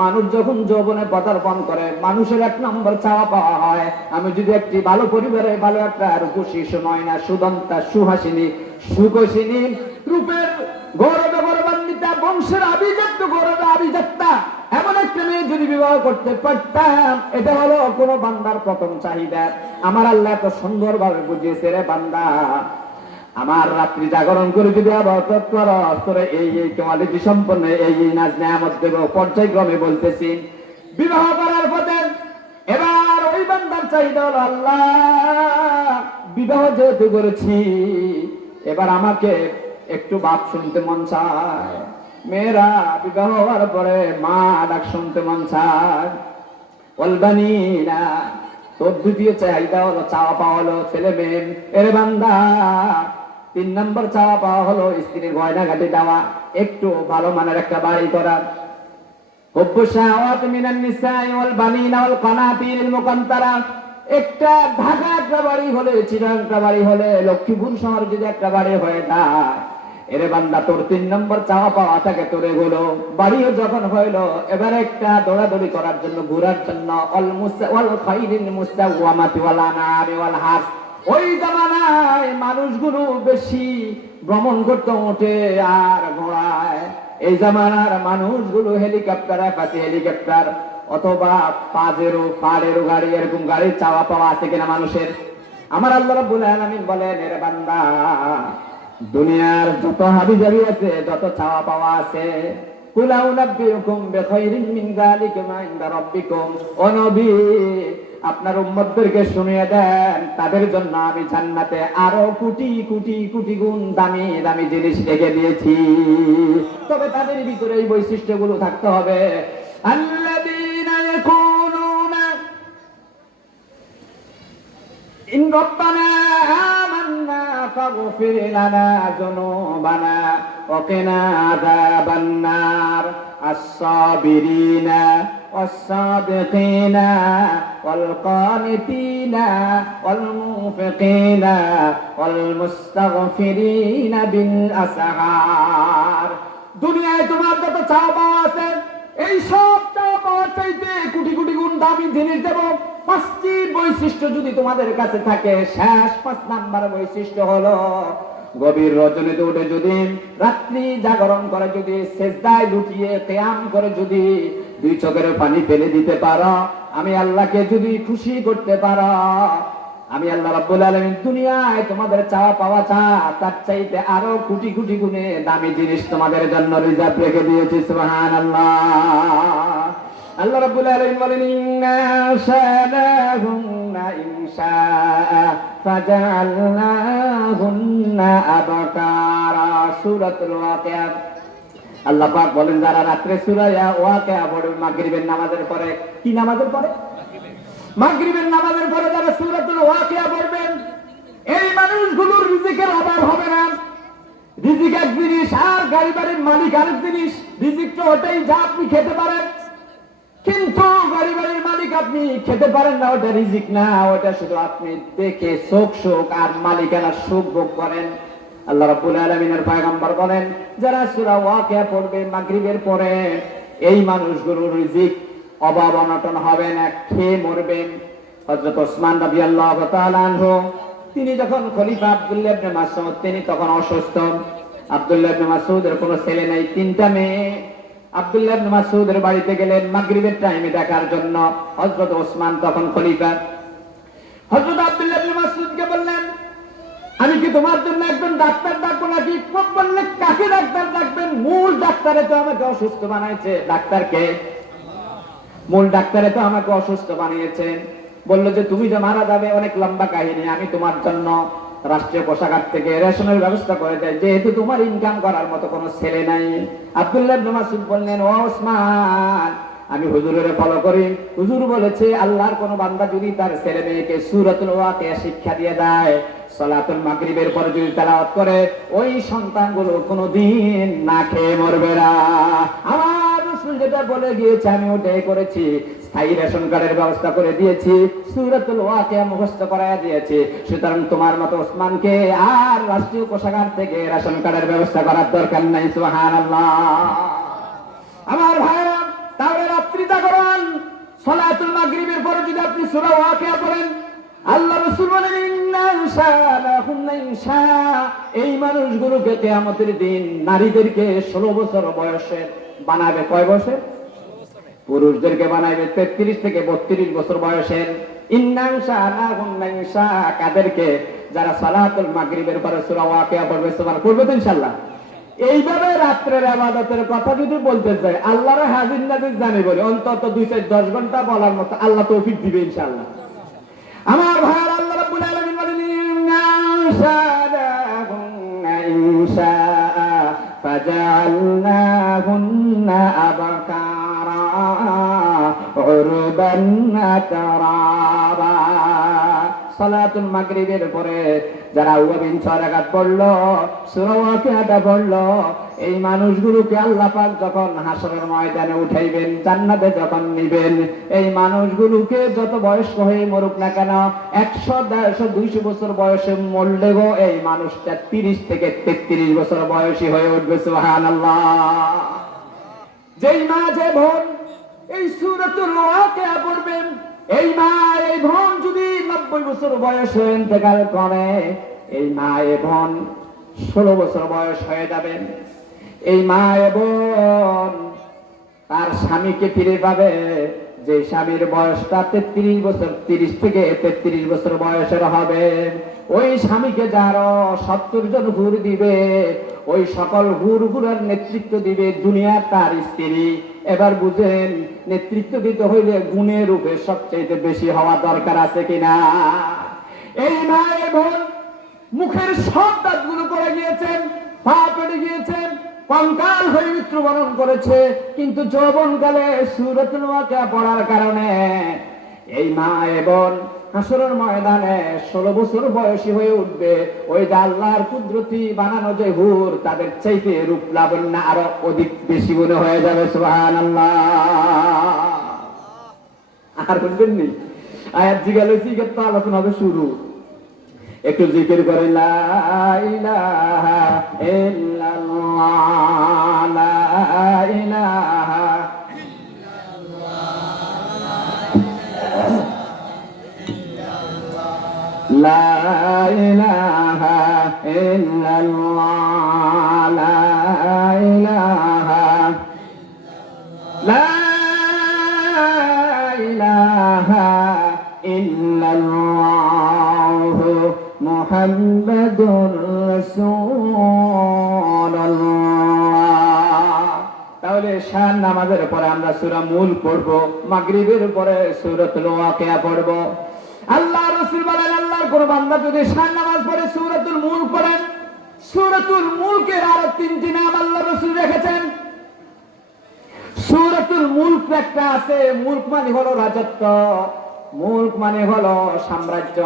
মানুষ যখন যৌবনে পদার্পণ করে মানুষের এক নম্বর চাওয়া পাওয়া হয় আমি যদি একটি ভালো পরিবারে ভালো একটা রূপসী সুনয়না সুদন্তা সুহাসিনী সুকোষিনী রূপের গৌরবে গৌরবান্বিতা বংশের আভিজাত্য গৌরবে আভিজাত্যা এমন একটা মেয়ে যদি বিবাহ করতে পারতাম, এটা হলো কোনো বান্দার প্রথম চাহিদা। আমার আল্লাহ এত সুন্দর ভাবে বুঝিয়েছে রে বান্দা, আমার রাত্রি জাগরণ করে যদি ইবাদত করো তোরে এই এই কোয়ালিটি সম্পন্ন এই এই নাজ নেয়ামত দেব। পর্যায়ক্রমে বলতেছি বিবাহ করার পথে এবার ওই বান্দার চাহিদা হলো আল্লাহ বিবাহ যেহেতু করেছি এবার আমাকে একটু বাপ শুনতে মন চায়। মেয়েরা বিবাহ হওয়ার পরে মা ডাক শুনতে মন চায়। ওয়ালবানিনা তোর দ্বিতীয় চাহিদা হলো চাওয়া পাওয়া হলো ছেলে মেয়ে। এরে বান্দা 3 নম্বর চাওয়া পাওয়া হলো স্ত্রীর গয়নাঘাটি দেওয়া, একটু ভালো মানের একটা বাড়ি করা। হুব্বুশ শাহাওয়াতি মিনান নিসাই ওয়াল বানিনা ওয়াল কানাতিরিল মুকান্তারা, একটা ঢাকা একটা বাড়ি হলে চিটাগাং একটা বাড়ি হলে লক্ষ্মীপুর শহর যদি একটা বাড়ি হয়ে যায় এরে বান্দা তোর 3 নম্বর চাওয়া পাওয়া থাকে তোর এগুলো। বাড়িও যখন হইলো এবার একটা দৌড়াদৌড়ি করার জন্য ঘোরার জন্য ওয়াল খাইরিল মুসাওয়ামাতি ওয়াল আনামি ওয়াল হাস। ওই জামানায় মানুষগুলো বেশি ভ্রমণ করতে ওঠে আর ঘোড়ায়। এই জামানার মানুষগুলো হেলিকপ্টার আছে হেলিকপ্টার অথবা পাজেরো গাড়ি এরকম গাড়ির চাওয়া পাওয়া আছে কিনা মানুষের। আমার আল্লাহ রাব্বুল আলামিন বলেন এরে বান্দা দুনিয়ার যত হাবিজাবি আছে যত চাওয়া পাওয়া আছে কুল আউনাব্বিউকুম বিখাইরিন মিন যালিকা মা ইনদা রাব্বিকুম, ও নবী আপনার উম্মতদেরকে শুনিয়ে দেন তাদের জন্য আমি জান্নাতে আরো কোটি কোটি কোটি গুণ দামি দামি জিনিস রেখে দিয়েছি। তবে তাদের ভিতরে এই বৈশিষ্ট্যগুলো থাকতে হবে। আল্লাযীনা ইয়াকুলুনা ইন রাব্বানা আমান্না ফাগফির লানা যুনুবানা ওয়া কিনা আযাবান নার আস-সাবিরিনা ওয়াস-সাদিকিনা ওয়াল কানিতিনা ওয়াল মুনফিকিনা ওয়াল মুস্তাগফিরিনা বিল আসহার। দুনিয়ায় তোমার যত চাওয়া পাওয়া আছে এই সব চাওয়া পাওয়ার চাইতে কোটি কোটি গুণ দামি জিনিস দেব। 5টি বৈশিষ্ট্য যদি তোমাদের কাছে থাকে শেষ 5 নাম্বার বৈশিষ্ট্য হলো গভীর রজনীতে উঠে যদি রাত্রি জাগরণ করে যদি সেজদায় লুটিয়ে কিয়াম করে যদি 2 চোখের পানি ফেলে দিতে পারো আমি আল্লাহকে যদি খুশি করতে পারো আমি আল্লাহ রাব্বুল আলামিন দুনিয়ায় তোমাদের চাওয়া পাওয়া তার চাইতে আরো কোটি কোটি গুণে দামি জিনিস তোমাদের জন্য রিজার্ভ রেখে দিয়েছি সুবহানাল্লাহ। আল্লাহ রাব্বুল আলামিন বলেন ইন্না শানাহুন্না ইনশাআ ফাজআলনাহুন্না আবকারা। সূরাতুল ওয়াকিয়া। আল্লাহ পাক বলেন যারা রাতে সূরা ওয়াকিয়া পড়বে মাগরিবের নামাজের পরে, কি নামাজের পরে? মাগরিবের নামাজের পরে যারা সূরাতুল ওয়াকিয়া পড়বেন এই মানুষগুলোর রিজিকের অভাব হবে না। রিজিক এক জিনিস আর গাড়ি বাড়ির মালিক আরেক জিনিস। রিজিক তো ওটাই যা আপনি খেতে পারেন, কিন্তু গাড়ি বাড়ির মালিক আপনি খেতে পারেন না, ওটা রিজিক না, ওটা শুধু আপনি দেখে শোক আর মালিকানা সুখ ভোগ করেন। আল্লাহ রাব্বুল আলামিনের পয়গম্বর বলেন যারা সূরা ওয়াকিয়া পড়বে মাগরিবের পরে এই মানুষগুলোর রিজিক অভাব অনটন হবে না, খেয়ে মরবেন। হযরত ওসমান রাদিয়াল্লাহু তাআলা আনহু তিনি যখন খলিফা আব্দুল্লাহ ইবনে মাসউদ তিনি তখন অসুস্থ। আব্দুল্লাহ ইবনে মাসউদের কোনো ছেলে নাই, 3টা মেয়ে। আব্দুল্লাহ ইবনে মাসউদের বাড়িতে গেলেন মাগরিবের টাইমে দেখার জন্য। হযরত ওসমান তখন খলিফা। হযরত আব্দুল্লাহ ইবনে মাসউদকে বললেন, আমি কি তোমার জন্য একজন ডাক্তার ডাকবো নাকি? বললে, কাকে ডাক্তার ডাকবেন? মূল ডাক্তারে তো আমাকে অসুস্থ বানাইছে। ডাক্তারকে? মূল ডাক্তারে তো আমাকে অসুস্থ বানিয়েছেন। বললো যে তুমি যে মারা যাবে, অনেক লম্বা কাহিনী, আমি তোমার জন্য রাষ্ট্রীয় কোষাগার থেকে রেশনের ব্যবস্থা করে দেয়, যেহেতু তোমার ইনকাম করার মতো কোনো ছেলে নাই। আব্দুল্লাহ ইবনে মাসউদ বললেন, ও ওসমান, আমি হুজুরের ফলো করি। হুজুর বলেছে আল্লাহর কোন বান্দা যদি তার ছেলে মেয়েকে সূরাতুল ওয়াকিয়া শিক্ষা দিয়ে দেয়, সালাতুল মাগরিবের পরে যদি তেলাওয়াত করে, ওই সন্তানগুলো কোনোদিন না খেয়ে মরবে না। আমার রাসূল যেটা বলে গিয়েছে আমি ওটাই করেছি। স্থায়ী রেশন কার্ডের ব্যবস্থা করে দিয়েছি, সূরাতুল ওয়াকিয়া মুখস্থ করায়া দিয়েছি। সুতরাং তোমার মতো ওসমানকে আর রাষ্ট্রীয় কোষাগার থেকে রেশন কার্ডের ব্যবস্থা করার দরকার নাই। সুবহানাল্লাহ। আমার ভাইরা, তাহলে রাত্রি জাগরণ সালাতুল মাগরিবের পরে যদি আপনি সূরা ওয়াকিয়া পড়েন, আল্লাহ রাসূল বলেন, ইন্না ইনশাআল্লাহুন্না ইনশা, এই মানুষগুলোকে কিয়ামতের দিন নারীদেরকে 16 বছর বয়সে বানাবে। কয় বয়সে? পুরুষদেরকে বানাবে 33 থেকে 32 বছর বয়সের। ইন্না ইনশাআল্লাহুন্না ইনশা, কাদেরকে? যারা সালাতুল মাগরিবের পরে সূরা ওয়াকিয়া পড়বে। সুবহানাল্লাহ। পড়বে তো ইনশাআল্লাহ। এইভাবে রাত্রের ইবাদতের কথা যদি বলতে চাই, আল্লাহর হাজির নাজির জানি বলে অন্তত 2-10 ঘন্টা বলার মতো আল্লাহ তৌফিক দিবে ইনশাআল্লাহ। আমার ভাইয়ের, আল্লাহ রাব্বুল আলামিন বলেন, ইনশা ফাজআলনাহুন্না আবকারা উরবান আতরাবা। সালাতুল মাগরিবের পরে যারা আউয়াবিন 6 রাকাত পড়লো, সূরা ওয়াকিয়াটা পড়লো, এই মানুষগুলোকে আল্লাহ পাক যখন হাসরের ময়দানে উঠাইবেন, জান্নাতে যখন নিবেন, এই মানুষগুলোকে যত বয়স্ক হয়ে মরুক না কেন, 100, 150, 200 বছর বয়সে মরলে গো এই মানুষটা 30 থেকে 33 বছর বয়সী হয়ে উঠবে। সুবহানাল্লাহ। যেই মা, যে বোন এই সূরাতুল ওয়াকিয়া পড়বেন, এই মা এই বোন যদি 90 বছর বয়সে ইন্তেকাল করে, এই মা এই বোন 16 বছর বয়স হয়ে যাবেন। এই মা বোন তার স্বামীকে ফিরে পাবে, যে স্বামীর বয়সটা 33 বছর, 30 থেকে 33 বছর বয়সের হবে। ওই স্বামীকে যারা 70 জন হুর দিবে, ওই সকল হুরের নেতৃত্ব দিবে দুনিয়ার তার স্ত্রী। এবার বুঝেন, নেতৃত্ব দিতে হইলে গুণের রূপে সবচেয়ে বেশি হওয়া দরকার আছে কিনা? এই মা বোন মুখের সব দাঁতগুলো পড়ে গিয়েছেন, পা পেটে গিয়েছেন, কঙ্কাল হয়ে মৃত্যুবরণ করেছে, কিন্তু যৌবনকালে সূরাতুল ওয়াকিয়া পড়ার কারণে এই মা বোন হাসরের ময়দানে 16 বছর বয়সী হয়ে উঠবে। ওই যে আল্লাহর কুদরতি বানানো যে হুর, তাদের চাইতে রূপ লাবণ্য আরো অধিক বেশি মনে হয়ে যাবে। সুবহানাল্লাহ। আর বুঝবেন নি, আয়াত জিগালো জিজ্ঞেস তো আলোচনা হবে শুরু। একটু জিকির করে, লা ইলাহা ইল্লাল্লাহ, লা ইলাহা লা ইলাহা ইল্লাল্লাহ, লা ইলাহা লা ইলাহা ইল্লাল্লাহ মুহাম্মাদুর রাসূলুল্লাহ। তাহলে শান নামাজের পরে আমরা সূরা মুল পড়ব, মাগরিবের পরে সূরাতুল ওয়াকিয়া পড়ব। আল্লাহ রাসূল বলেন, আল্লাহর কোন বান্দা যদি শান নামাজ পড়ে সূরাতুল মুল পড়েন, সূরাতুল মুলকের আরো 3টি নাম আল্লাহ রাসূল রেখেছেন। সূরাতুল মুলক একটা আছে, মুলক মানে হলো রাজত্ব, মুলক মানে হলো সাম্রাজ্য।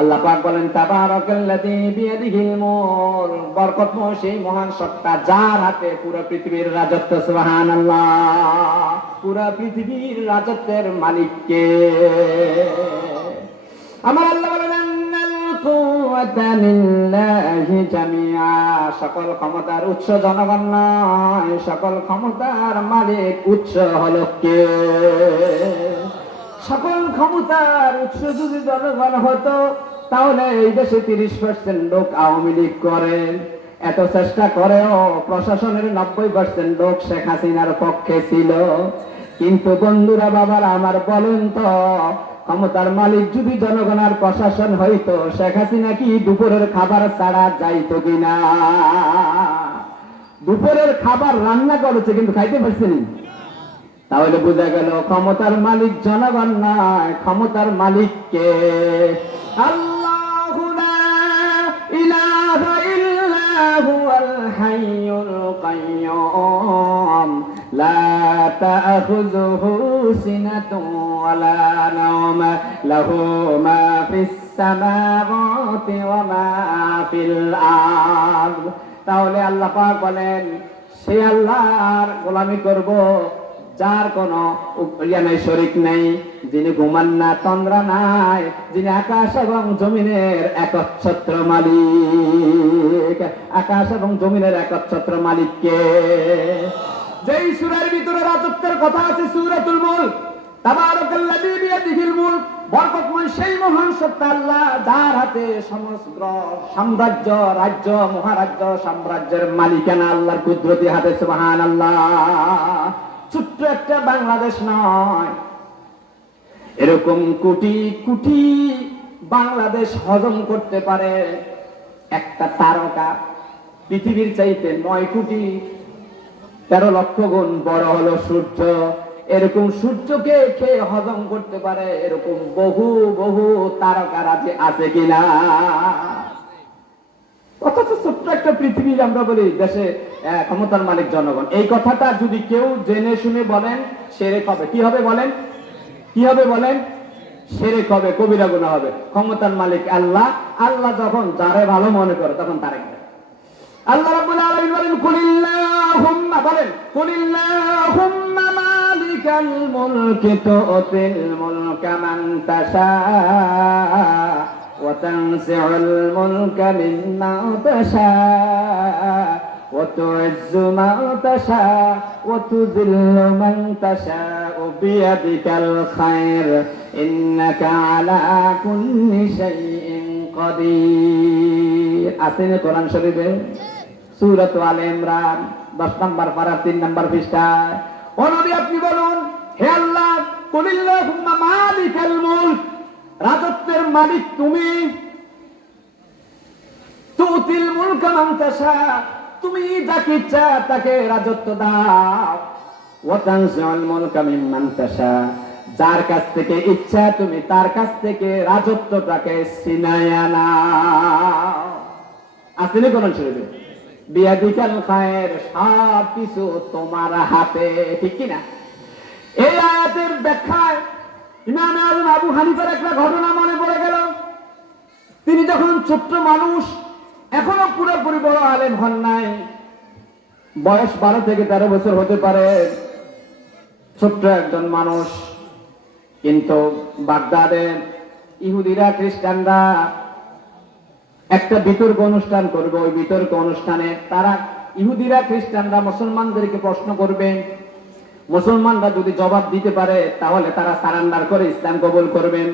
আল্লাহ পাক বলেন, তাবারাকাল্লাযী বিয়াদিহিল মুলক, বরকতময় সেই মহান সত্তা যার হাতে পুরো পৃথিবীর রাজত্ব। সুবহানাল্লাহ। পুরো পৃথিবীর রাজত্বের মালিক কে? আমার আল্লাহ বলেন, আন্নাল কুওয়াতা লিল্লাহি জামিআ, সকল ক্ষমতার উৎস জনগণ নয়, সকল ক্ষমতার মালিক উৎস হলো কে? সকল ক্ষমতার উৎস যদি জনগণ হতো, তাহলে এই দেশে 30% লোক আওয়ামী লীগ করেন, এত চেষ্টা করেও প্রশাসনের 90% লোক শেখ হাসিনার পক্ষে ছিল। কিন্তু বন্ধুরা, বাবারা আমার, বলেন তো, ক্ষমতার মালিক যদি জনগণ আর প্রশাসন হইতো, শেখ হাসিনা কি দুপুরের খাবার ছাড়া যাইতো কিনা? দুপুরের খাবার রান্না করেছে কিন্তু খাইতে পারছেন। তাহলে বোঝা গেল ক্ষমতার মালিক জনগণ নয়, ক্ষমতার মালিক কে? আল্লাহু লা ইলাহা ইল্লা হুয়াল হাইয়ুল কাইয়্যুম লা তা'খুযুহু সিনাতুন ওয়ালা নাওম লাহু মা ফিস সামাওয়াতি ওয়া মা ফিল আরদ। তাহলে আল্লাহ পাক বলেন, সে আল্লাহর গোলামি করব যার কোনো শরীক নেই, যিনি ঘুমান না, তন্দ্রা নাই, যিনি আকাশ এবং জমিনের একচ্ছত্র মালিক। আকাশ এবং জমিনের একচ্ছত্র মালিককে? যেই সূরার ভিতরে রাজত্বের কথা আছে, সূরাতুল মুলক, তাবারাকাল্লাযী বিয়াদিহিল মুলক, বরকতময় সেই মহান সত্তা আল্লাহ, যার হাতে সমগ্র সাম্রাজ্য, রাজ্য, মহারাজ্য, সাম্রাজ্যের মালিকানা আল্লাহর কুদরতি হাতে। সুবহানাল্লাহ। ছোট্ট একটা বাংলাদেশ নয়, এরকম কোটি কোটি বাংলাদেশ হজম করতে পারে একটা তারকা। পৃথিবীর চাইতে 9,13,00,000 গুণ বড় হলো সূর্য। এরকম সূর্যকে খেয়ে হজম করতে পারে এরকম বহু বহু তারকারা যে আছে কিনা? অথচ ছোট্ট একটা পৃথিবী আমরা বলি দেশে ক্ষমতার মালিক জনগণ। এই কথাটা যদি কেউ জেনে শুনে বলেন, শিরক হবে। কি হবে বলেন? কি হবে বলেন? শিরক হবে, কবিরা গুনাহ হবে। ক্ষমতার মালিক আল্লাহ। আল্লাহ যখন যারে ভালো মনে করে তখন তারে করে। আল্লাহ রাব্বুল আলামিন বলেন, কুলিল্লাহুম্মা, বলেন কুলিল্লাহুম্মা মালিকাল মুলকি তুতিল মুলকা মান তাশা ওয়া তানসিউল মুলকা মিম্মান তাশা ওয়া তুইজ্জু মান তাশা ওয়া তুযিল্লু মান তাশা বিয়াদিকাল খায়র ইন্নাকা আলা কুল্লি শাইইন কাদির। আছেন কোরআন শরীফে সূরা আলে ইমরান 10 নম্বর পারা 3 নম্বর পৃষ্ঠায়। ও নবী, আপনি বলুন, হে আল্লাহ, কুলিল্লাহুম্মা মালিকাল মুলক, রাজত্বের মালিক তুমি। তুতিল মুলকা মান তাশা, তুমি যাকে ইচ্ছা তাকে রাজত্ব দাও। ওয়া তানজিউল মুলকা মিম্মান তাশা, যার কাছ থেকে ইচ্ছা তুমি তার কাছ থেকে রাজত্বটাকে ছিনায়া নাও। আসলে কোন শরীরে বিয়াদিকাল খায়র, সব কিছু তোমার হাতে, ঠিক কি না? এই আয়াতের ব্যাখ্যায় ইমাম আযম আবু হানিফার একটা ঘটনা মনে পড়ে গেল। তিনি যখন ছোট্ট মানুষ, এখনো পুরোপুরি বড় আলেম হন নাই, বয়স 12 থেকে 13 বছর হতে পারে, ছোট্ট একজন মানুষ। কিন্তু বাগদাদে ইহুদিরা, খ্রিস্টানরা একটা বিতর্ক অনুষ্ঠান করবে। ওই বিতর্ক অনুষ্ঠানে তারা, ইহুদিরা খ্রিস্টানরা মুসলমানদেরকে প্রশ্ন করবে। মুসলমানরা যদি জবাব দিতে পারে তাহলে তারা সারেন্ডার করে ইসলাম কবুল করবেন।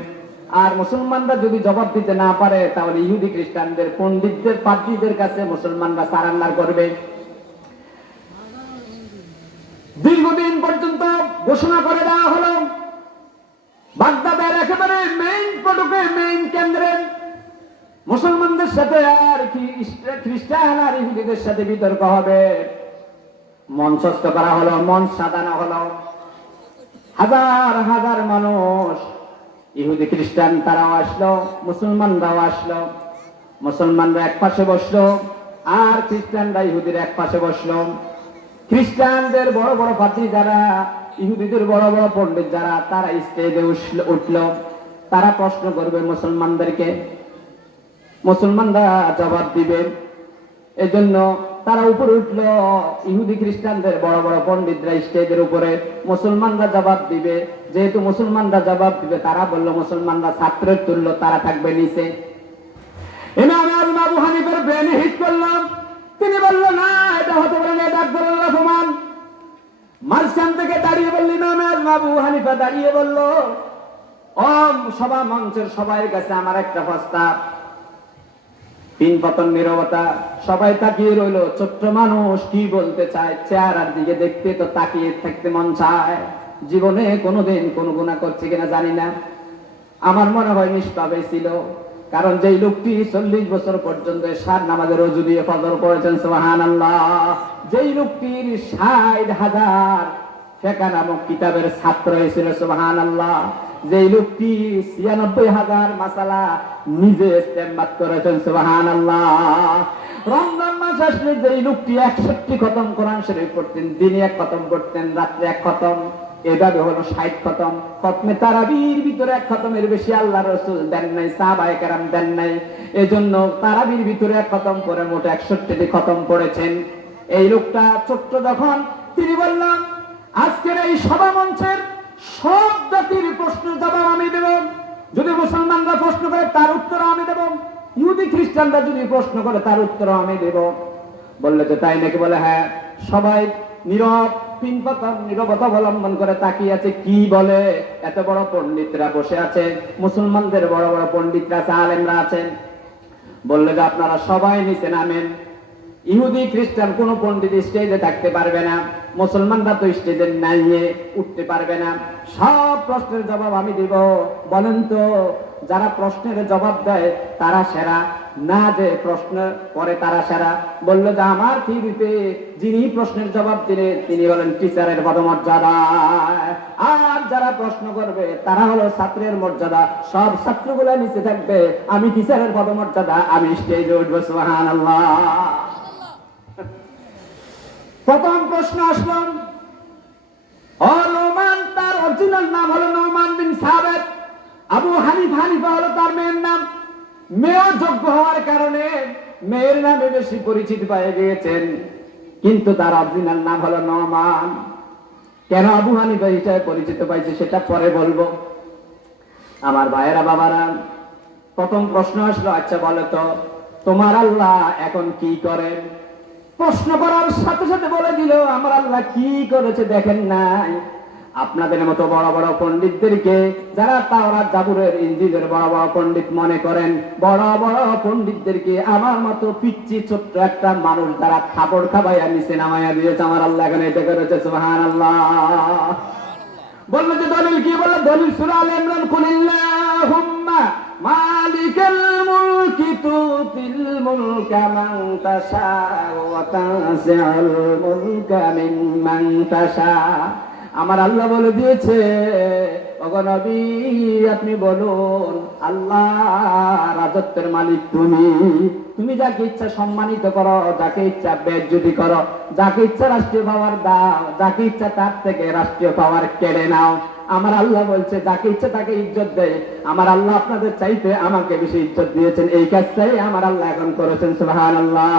আর মুসলমানরা যদি জবাব দিতে না পারে তাহলে ইহুদি খ্রিস্টানদের পণ্ডিতদের, পাদ্রীদের কাছে মুসলমানরা সারেন্ডার করবে। দীর্ঘদিন পর্যন্ত ঘোষণা করে দেওয়া হলো, বাগদাদের একেবারে মেইন ফটকে, মেইন কেন্দ্রে মুসলমানদের সাথে আর কি খ্রিস্টান আর ইহুদিদের সাথে বিতর্ক হবে। মঞ্চস্থ করা হলো, মঞ্চ সাজানো হলো, হাজার হাজার মানুষ, ইহুদি খ্রিস্টান তারাও আসলো, মুসলমানরাও আসলো। মুসলমানরা এক পাশে বসলো আর খ্রিস্টানরা ইহুদির এক পাশে বসলো। খ্রিস্টানদের বড় বড় পাদ্রী যারা, ইহুদিদের বড় বড় পণ্ডিত যারা, তারা স্টেজে উঠলো। তারা প্রশ্ন করবে মুসলমানদেরকে, মুসলমানরা জবাব দিবে। এজন্য তারা উপরে উঠলো। ইহুদি খ্রিস্টানদের বড় বড় পণ্ডিতরা স্টেজের উপরে, মুসলমানরা জবাব দিবে। যেহেতু মুসলমানরা জবাব দিবে, তারা বলল মুসলমানরা ছাত্রের তুল্য, তারা থাকবে নিচে। ইমাম আযম আবু হানিফার ব্রেনে হিট করলাম। তিনি বলল, না, এটা হতে পারে না, এটা আকবরুল্লাহ প্রমাণ। মাঝখান থেকে দাঁড়িয়ে বলল, ইমাম আযম আবু হানিফা দাঁড়িয়ে বলল, ও সভা মঞ্চের সবার কাছে আমার একটা প্রস্তাব। তিন পতন নীরবতা, সবাই তাকিয়ে রইল। ছোট্ট মানুষ কি বলতে চায়, চেহারার দিকে দেখতে তো তাকিয়ে থাকতে মন চায়। জীবনে কোনোদিন কোন গুনাহ করছে কিনা জানি না, আমার মনে হয় নিষ্পাপে ছিল। কারণ যেই লোকটি 40 বছর পর্যন্ত সাত নামাজের রজু দিয়ে ফজর পড়েছেন, সুবহানাল্লাহ, যেই লোকটির 60,000 ফেকা নামক কিতাবের ছাত্র হয়েছিল, সুবহানাল্লাহ, যেই লোকটি 96,000 মাসালা নিজে ইস্তেমবাদ করেছেন, সুবহানাল্লাহ, রমজান মাস আসলে যেই লোকটি 61 খতম কোরআন শরীফ পড়তেন, দিনে 1 খতম পড়তেন, রাত্রে 1 খতম, এভাবে হলো 60 খতম। খতমে তারাবির ভিতরে 1 খতমের বেশি আল্লাহ রাসূল দেন নাই, সাহাবায়ে কেরাম দেন নাই। এজন্য তারাবির ভিতরে 1 খতম করে মোট 61টি খতম পড়েছেন এই লোকটা। ছোট্ট যখন তিনি বললাম, আজকের এই সভা মঞ্চের সব জাতির প্রশ্নের জবাব আমি দেব। যদি মুসলমানরা প্রশ্ন করে তার উত্তর আমি দেব, ইহুদি খ্রিস্টানরা যদি প্রশ্ন করে তার উত্তর আমি দেব। বললে যে তাই নাকি? বলে হ্যাঁ। সবাই নীরব, নীরবতা অবলম্বন করে তাকিয়ে আছে, কি বলে। এত বড় পণ্ডিতরা বসে আছে, মুসলমানদের বড় বড় পণ্ডিতরা আছে, আলেমরা আছেন। বললে যে আপনারা সবাই নিচে নামেন। ইহুদি খ্রিস্টান কোন পণ্ডিত স্টেজে থাকতে পারবে না, মুসলমানরা তো স্টেজে নাইয়ে উঠতে পারবে না। সব প্রশ্নের জবাব আমি দিব। বলেন তো, যারা প্রশ্নের জবাব দেয় তারা সেরা না যে প্রশ্ন করে তারা সেরা? বললো যে আমার থিওরিতে যিনি প্রশ্নের জবাব দিলে তিনি হলেন টিচারের পদমর্যাদা, আর যারা প্রশ্ন করবে তারা হলো ছাত্রের মর্যাদা। সব ছাত্রগুলা নিচে থাকবে, আমি টিচারের পদমর্যাদা, আমি স্টেজে উঠবো, সুবহানাল্লাহ। প্রথম প্রশ্ন আসলো, নোমান, তার অরিজিনাল নাম হলো নোমান বিন সাবেত। আবু হানিফা হলো তার মেয়ের নাম। মেয়েও যোগ্য হওয়ার কারণে মেয়ের নামে বেশি পরিচিত পেয়ে গিয়েছেন, কিন্তু তার অরিজিনাল নাম হলো নোমান। কেন আবু হানিফা হিসেবে পরিচিত পাইছে সেটা পরে বলবো। আমার ভাইয়েরা, বাবারা, প্রথম প্রশ্ন আসলো, আচ্ছা বলো তো তোমার আল্লাহ এখন কি করেন? প্রশ্ন করার সাথে সাথে বলে দিল, আমার আল্লাহ কি করেছে দেখেন নাই? আপনাদের মতো বড় বড় পণ্ডিতদেরকে, যারা তাওরাত জাবুরের ইনজিলের বড় বড় পণ্ডিত মনে করেন, বড় বড় পণ্ডিতদেরকে আমার মতো পিচ্চি ছোট্ট একটা মানুষ যারা থাপড় খাবাইয়া নিচে নামাইয়া দিয়েছে, আমার আল্লাহ এখন এটা করেছে, সুবহানাল্লাহ। বললো যে দলিল কি? বললো দলিল সূরা আলে ইমরান, কুলিল্লাহুম্মা মালিকাল মুলকি তুতিল মুলকা মান তাশা ওয়া তানজিউল মুলকা মিম্মান তাশা। আমার আল্লাহ বলে দিয়েছে, ওগো নবী আপনি বলুন, আল্লাহ রাজত্বের মালিক তুমি। তুমি যাকে ইচ্ছা সম্মানিত করো, যাকে ইচ্ছা বেইজ্জতি করো, যাকে ইচ্ছা রাষ্ট্রীয় পাওয়ার দাও, যাকে ইচ্ছা তার থেকে রাষ্ট্রীয় পাওয়ার কেড়ে নাও। আমার আল্লাহ বলছে যাকে ইচ্ছা তাকে ইজ্জত দেয়। আমার আল্লাহ আপনাদের চাইতে আমাকে বেশি ইজ্জত দিয়েছেন, এই কাজটাই আমার আল্লাহ এখন করেছেন, সুবহানাল্লাহ।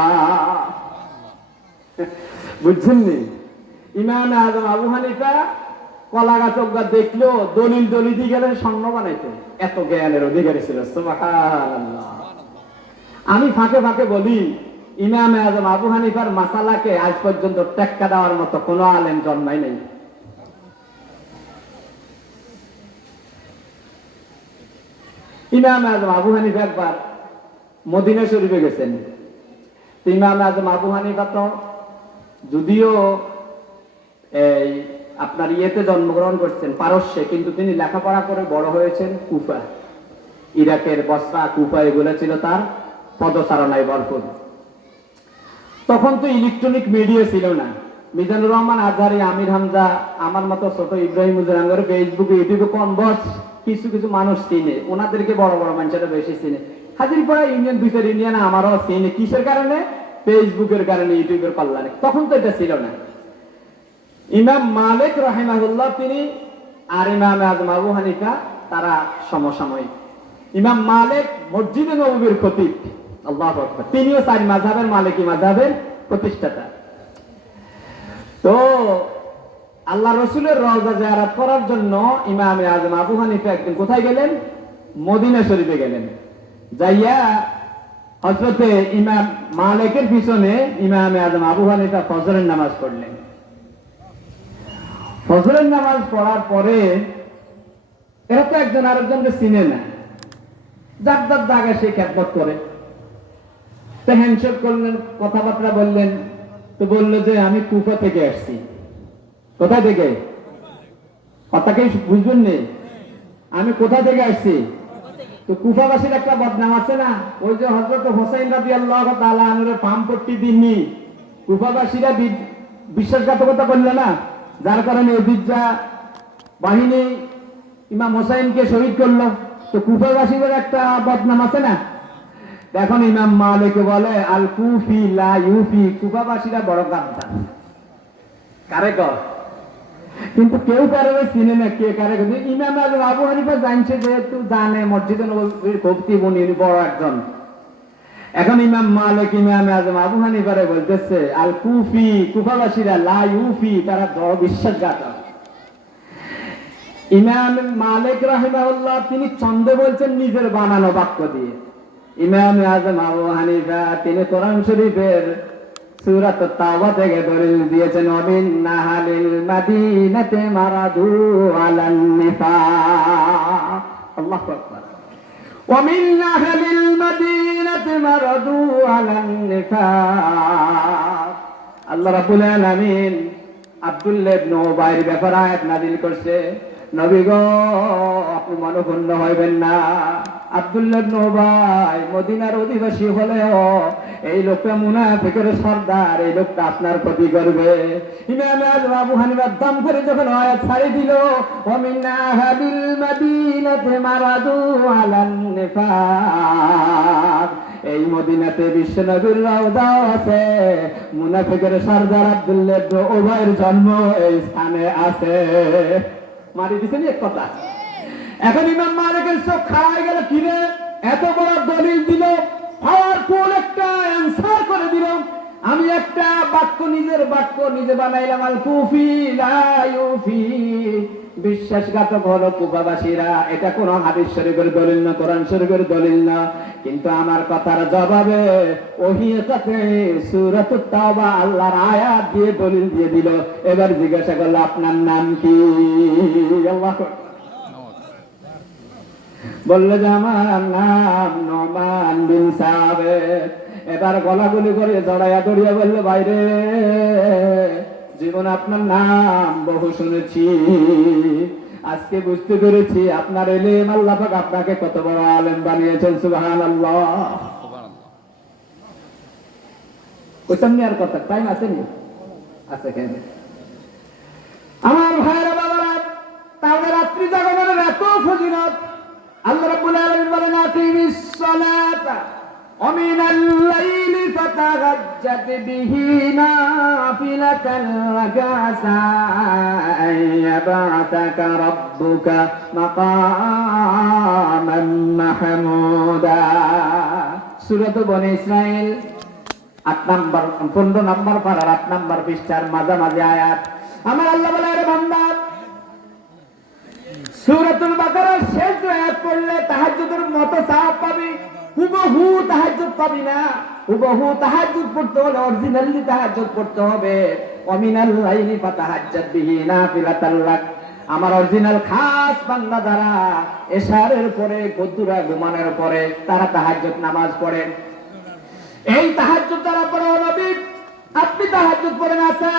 বুঝছেননি? ইমাম আযম আবু হানিফা কলা গাছ দেখলো, দলিল দিয়ে গেলেন স্বর্ণ বানাইতে, এত জ্ঞানের অধিকারী ছিল, সুবহানাল্লাহ। আমি ফাঁকে ফাঁকে বলি, ইমাম আযম আবু হানিফার মাসালাকে আজ পর্যন্ত টেক্কা দেওয়ার মতো কোন আলেম জন্মায় নাই। ইমাম আযম আবু হানিফা একবার মদিনা শরীফে গেছেন। ইমাম আযম আবু হানিফা তো যদিও এই আপনার ইয়েতে জন্মগ্রহণ করছেন, পারস্যে, কিন্তু তিনি লেখাপড়া করে বড় হয়েছেন কুফা, ইরাকের বসরা, কুফা, এগুলো ছিল তার পদচারণায় ভরপুর। তখন তো ইলেকট্রনিক মিডিয়া ছিল না। মিজানুর রহমান আজহারি, আমির হামজা, আমার মতো ছোট ইব্রাহিম হুজুর ফেসবুকে, ইউটিউবে কনভার্স কিছু কিছু মানুষ চিনে, ওনাদেরকে বড় বড় মানুষেরা বেশি চিনে। হাজিরপাড়া ইউনিয়ন, 2 ইউনিয়ন আমারও চিনে। কিসের কারণে? ফেসবুকের কারণে, ইউটিউবের কল্যাণে। তখন তো এটা ছিল না। ইমাম মালিক রাহিমাহুল্লাহ তিনি আর ইমাম আযম আবু হানিফা তারা সমসাময়িক। ইমাম মালিক মসজিদে নববীর খতিব, আল্লাহু আকবার, তিনিও 4 মাযহাবের মালিকি মাযহাবের প্রতিষ্ঠাতা। তো আল্লাহ রসুলের রওজা জিয়ারত করার জন্য ইমাম আযম আবু হানিফা একদিন কোথায় গেলেন? মদিনা শরীফে গেলেন। যাইয়া হযরতে ইমাম মালিকের পিছনে ইমাম আযম আবু হানিফা ফজরের নামাজ পড়লেন। ফজরের নামাজ পড়ার পরে এরা তো একজন আরেকজনকে চিনে না, যার যার জায়গায় সে খেদমত করে। তো হ্যান্ডশেক করলেন, কথাবার্তা বললেন। তো বললো যে আমি কুফা থেকে আসছি। কোথা থেকে? কথাকে বুঝবেন নেই, আমি কোথা থেকে আসছি। তো কুফাবাসীর একটা বদনাম আছে না, ওই যে হযরত হোসেন রাদিয়াল্লাহু তাআলা আনহুর পামপট্টি দিননি কুফাবাসীরা বিশ্বাসঘাতকতা করলো না, যার কারণে এজিদরা বাহিনী ইমাম হোসেনকে শহীদ করলো। তো কুফাবাসীদের একটা বদনাম আছে না। এখন ইমাম মালিক বলে আল কুফি লা ইউফি, কুফাবাসীরা বড় গাদ্দার। কারে কর? কিন্তু কেউ কারো চিনে না কে কারে। কিন্তু ইমাম আবু হানিফা জানছে, যেহেতু জানে মসজিদে নববীর খতিব উনি বড় একজন। এখন ইমাম মালিক ইমাম আজম আবু হানিফারে বলতেছে আল কুফি, কুফাবাসীরা লা ইউফি, তারা বড় বিশ্বাসঘাতক। ইমাম মালিক রাহিমাহুল্লাহ তিনি ছন্দে বলছেন নিজের বানানো বাক্য দিয়ে। ইমাম আজম আবু হানিফা তিনি কোরআন শরীফের সূরাত তাওবা থেকে দলিল দিয়েছেন ওয়ামিন নাহালিল মাদিনাতে মারাদু আলান নিফাক। আল্লাহু আকবার। ওয়ামিন নাহালিল মাদিনাতে মারাদু আলান নিফাক। আল্লাহ রাব্বুল আলামিন আব্দুল্লাহ ইবনে উবাইর ব্যাপারে আয়াত নাযিল করছে। নবী গো, আপনি মনোক্ষুণ্ণ হইবেন না। আব্দুল্লাহ ইবনে উবাই মদিনার অধিবাসী হলেও এই লোকটা মুনাফিকের সর্দার, এই লোকটা আপনার ক্ষতি করবে। ইমাম আজম আবু হানিফা দম করে যখন আয়াত ছাড়ি দিল ওয়া মিন আহলিল মাদিনাতি মারাদু আলান নিফাক, এই মদিনাতে বিশ্বনবীর রওজা আছে, মুনাফিকের সর্দার আব্দুল্লাহ ইবনে উবাইর জন্ম এই স্থানে আছে। মারি দিছেন এক কথা। এখন ইমাম মালিকের সব খাওয়া গেল, কিরে এত বড় দলিল দিল, পাওয়ারফুল একটা অ্যানসার করে দিল। আমি একটা বাক্য নিজের বাক্য নিজে বানাইলাম আল কুফি লা ইউফি, বিশ্বাসঘাতক হলো কুফাবাসীরা। এটা কোন হাদিস শরীফের দলিল না, কোরআন শরীফের দলিল না, কিন্তু আমার কথার জবাবে ওহিয়াতে সূরাতুত তাওবা আল্লাহর আয়াত দিয়ে দলিল দিয়ে দিল। এবার জিজ্ঞাসা করলো আপনার নাম কি? আল্লাহু বললো যে আমার নাম নোমান বিন সাবিত। এবার গলাগুলি করে জড়াইয়া দড়িয়া বললো বাইরে জীবন আপনার নাম বহু শুনেছি, আজকে বুঝতে পেরেছি আপনার ইলম আল্লাহ পাক আপনাকে কত বড় আলেম বানিয়েছেন। সুবহানাল্লাহ। কইতাম নি আর কথা, টাইম আছে নি? আছে কেন? আমার ভাইরা বাবারা, তাহলে রাত্রি জাগরণের এত ফজিলত। আল্লাহ রাব্বুল আলামিন বলেন আকিমিস সালাতা ওয়া মিনাল লাইলি ফাতাহাজ্জাত বিহি নাফিলাতান লাকা আসা আন ইয়াবআসাকা রাব্বুকা মাকামান মাহমুদা। সূরা বনী ইসরাইল 15 নম্বর পারার 8 নম্বর পৃষ্ঠার মাঝামাঝি আয়াত। আমার আল্লাহ বলে রে বান্দা, সূরাতুল বাকারার শেষ আয়াত পড়লে তাহাজ্জুদের মতো সওয়াব পাবি, হুবহু তাহাজ্জুদ পাবি না। হুবহু তাহাজ্জুদ পড়তে হলে অরিজিনালি তাহাজ্জুদ পড়তে হবে। ওয়া মিনাল লাইলি ফাতাহাজ্জাত বিহি নাফিলাতাল লাক, আমার অরিজিনাল খাস বান্দা যারা এশারের পরে গদ্দুরা ঘুমানোর পরে তারা তাহাজ্জুদ নামাজ পড়েন। এই তাহাজ্জুদ যারা পড়ে নবী আপনি তাহাজ্জুদ পড়েন আছে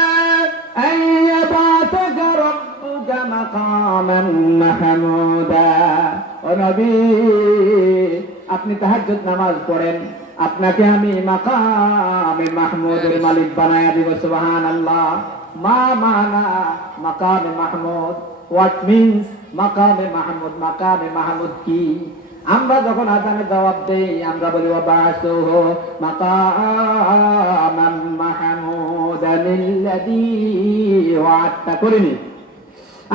আইয়াবাতাকা রাব্বুকা মাকামান মাহমুদা। ও নবী আপনি তাহাজ্জুদ নামাজ পড়েন, আপনাকে আমি মাকামে মাহমুদের মালিক বানায়া দিব। সুবহানাল্লাহ। মা মানা মাকামে মাহমুদ, হোয়াট মিন্স মাকামে মাহমুদ? মাকামে মাহমুদ কি? আমরা যখন আযানে জবাব দেই আমরা বলি ওয়াবাসুহু মাকামান মাহমুদাল্লাযী ওয়া'আদতা, করিনি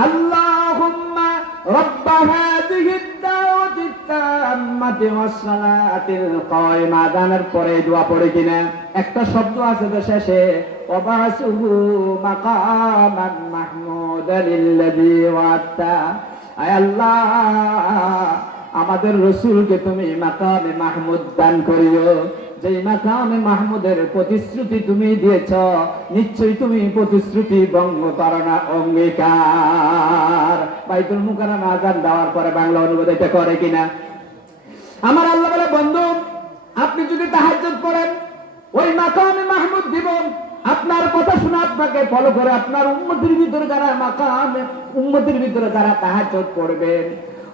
আল্লাহুম্মা রাব্ব হাযিহিদ দাওয়াতিত তাম্মাতি ওয়াস সালাতিল কায়িমা। আযানের পরে দোয়া পড়ে কিনা একটা শব্দ আছে তো শেষে ওয়াবাসুহু মাকামান মাহমুদাল্লাযী ওয়া'আদতা। আয় আল্লাহ আমাদের রাসূলকে তুমি মাকামে মাহমুদ দান করিও, যে মাকামে মাহমুদের প্রতিশ্রুতি তুমি দিয়েছ, নিশ্চয়ই তুমি প্রতিশ্রুতি ভঙ্গ করো না। অঙ্গীকার। বাইতুল মুকাররমে আযান দেওয়ার পরে বাংলা অনুবাদ এটা করে কিনা? আমার আল্লাহ বলে বন্ধু আপনি আপনি যদি তাহাজ্জুদ করেন ওই মাকামে মাহমুদ দিব। আপনার কথা শুনে আপনাকে ফলো করে আপনার উম্মতের ভিতরে যারা তাহাজ্জুদ করবেন,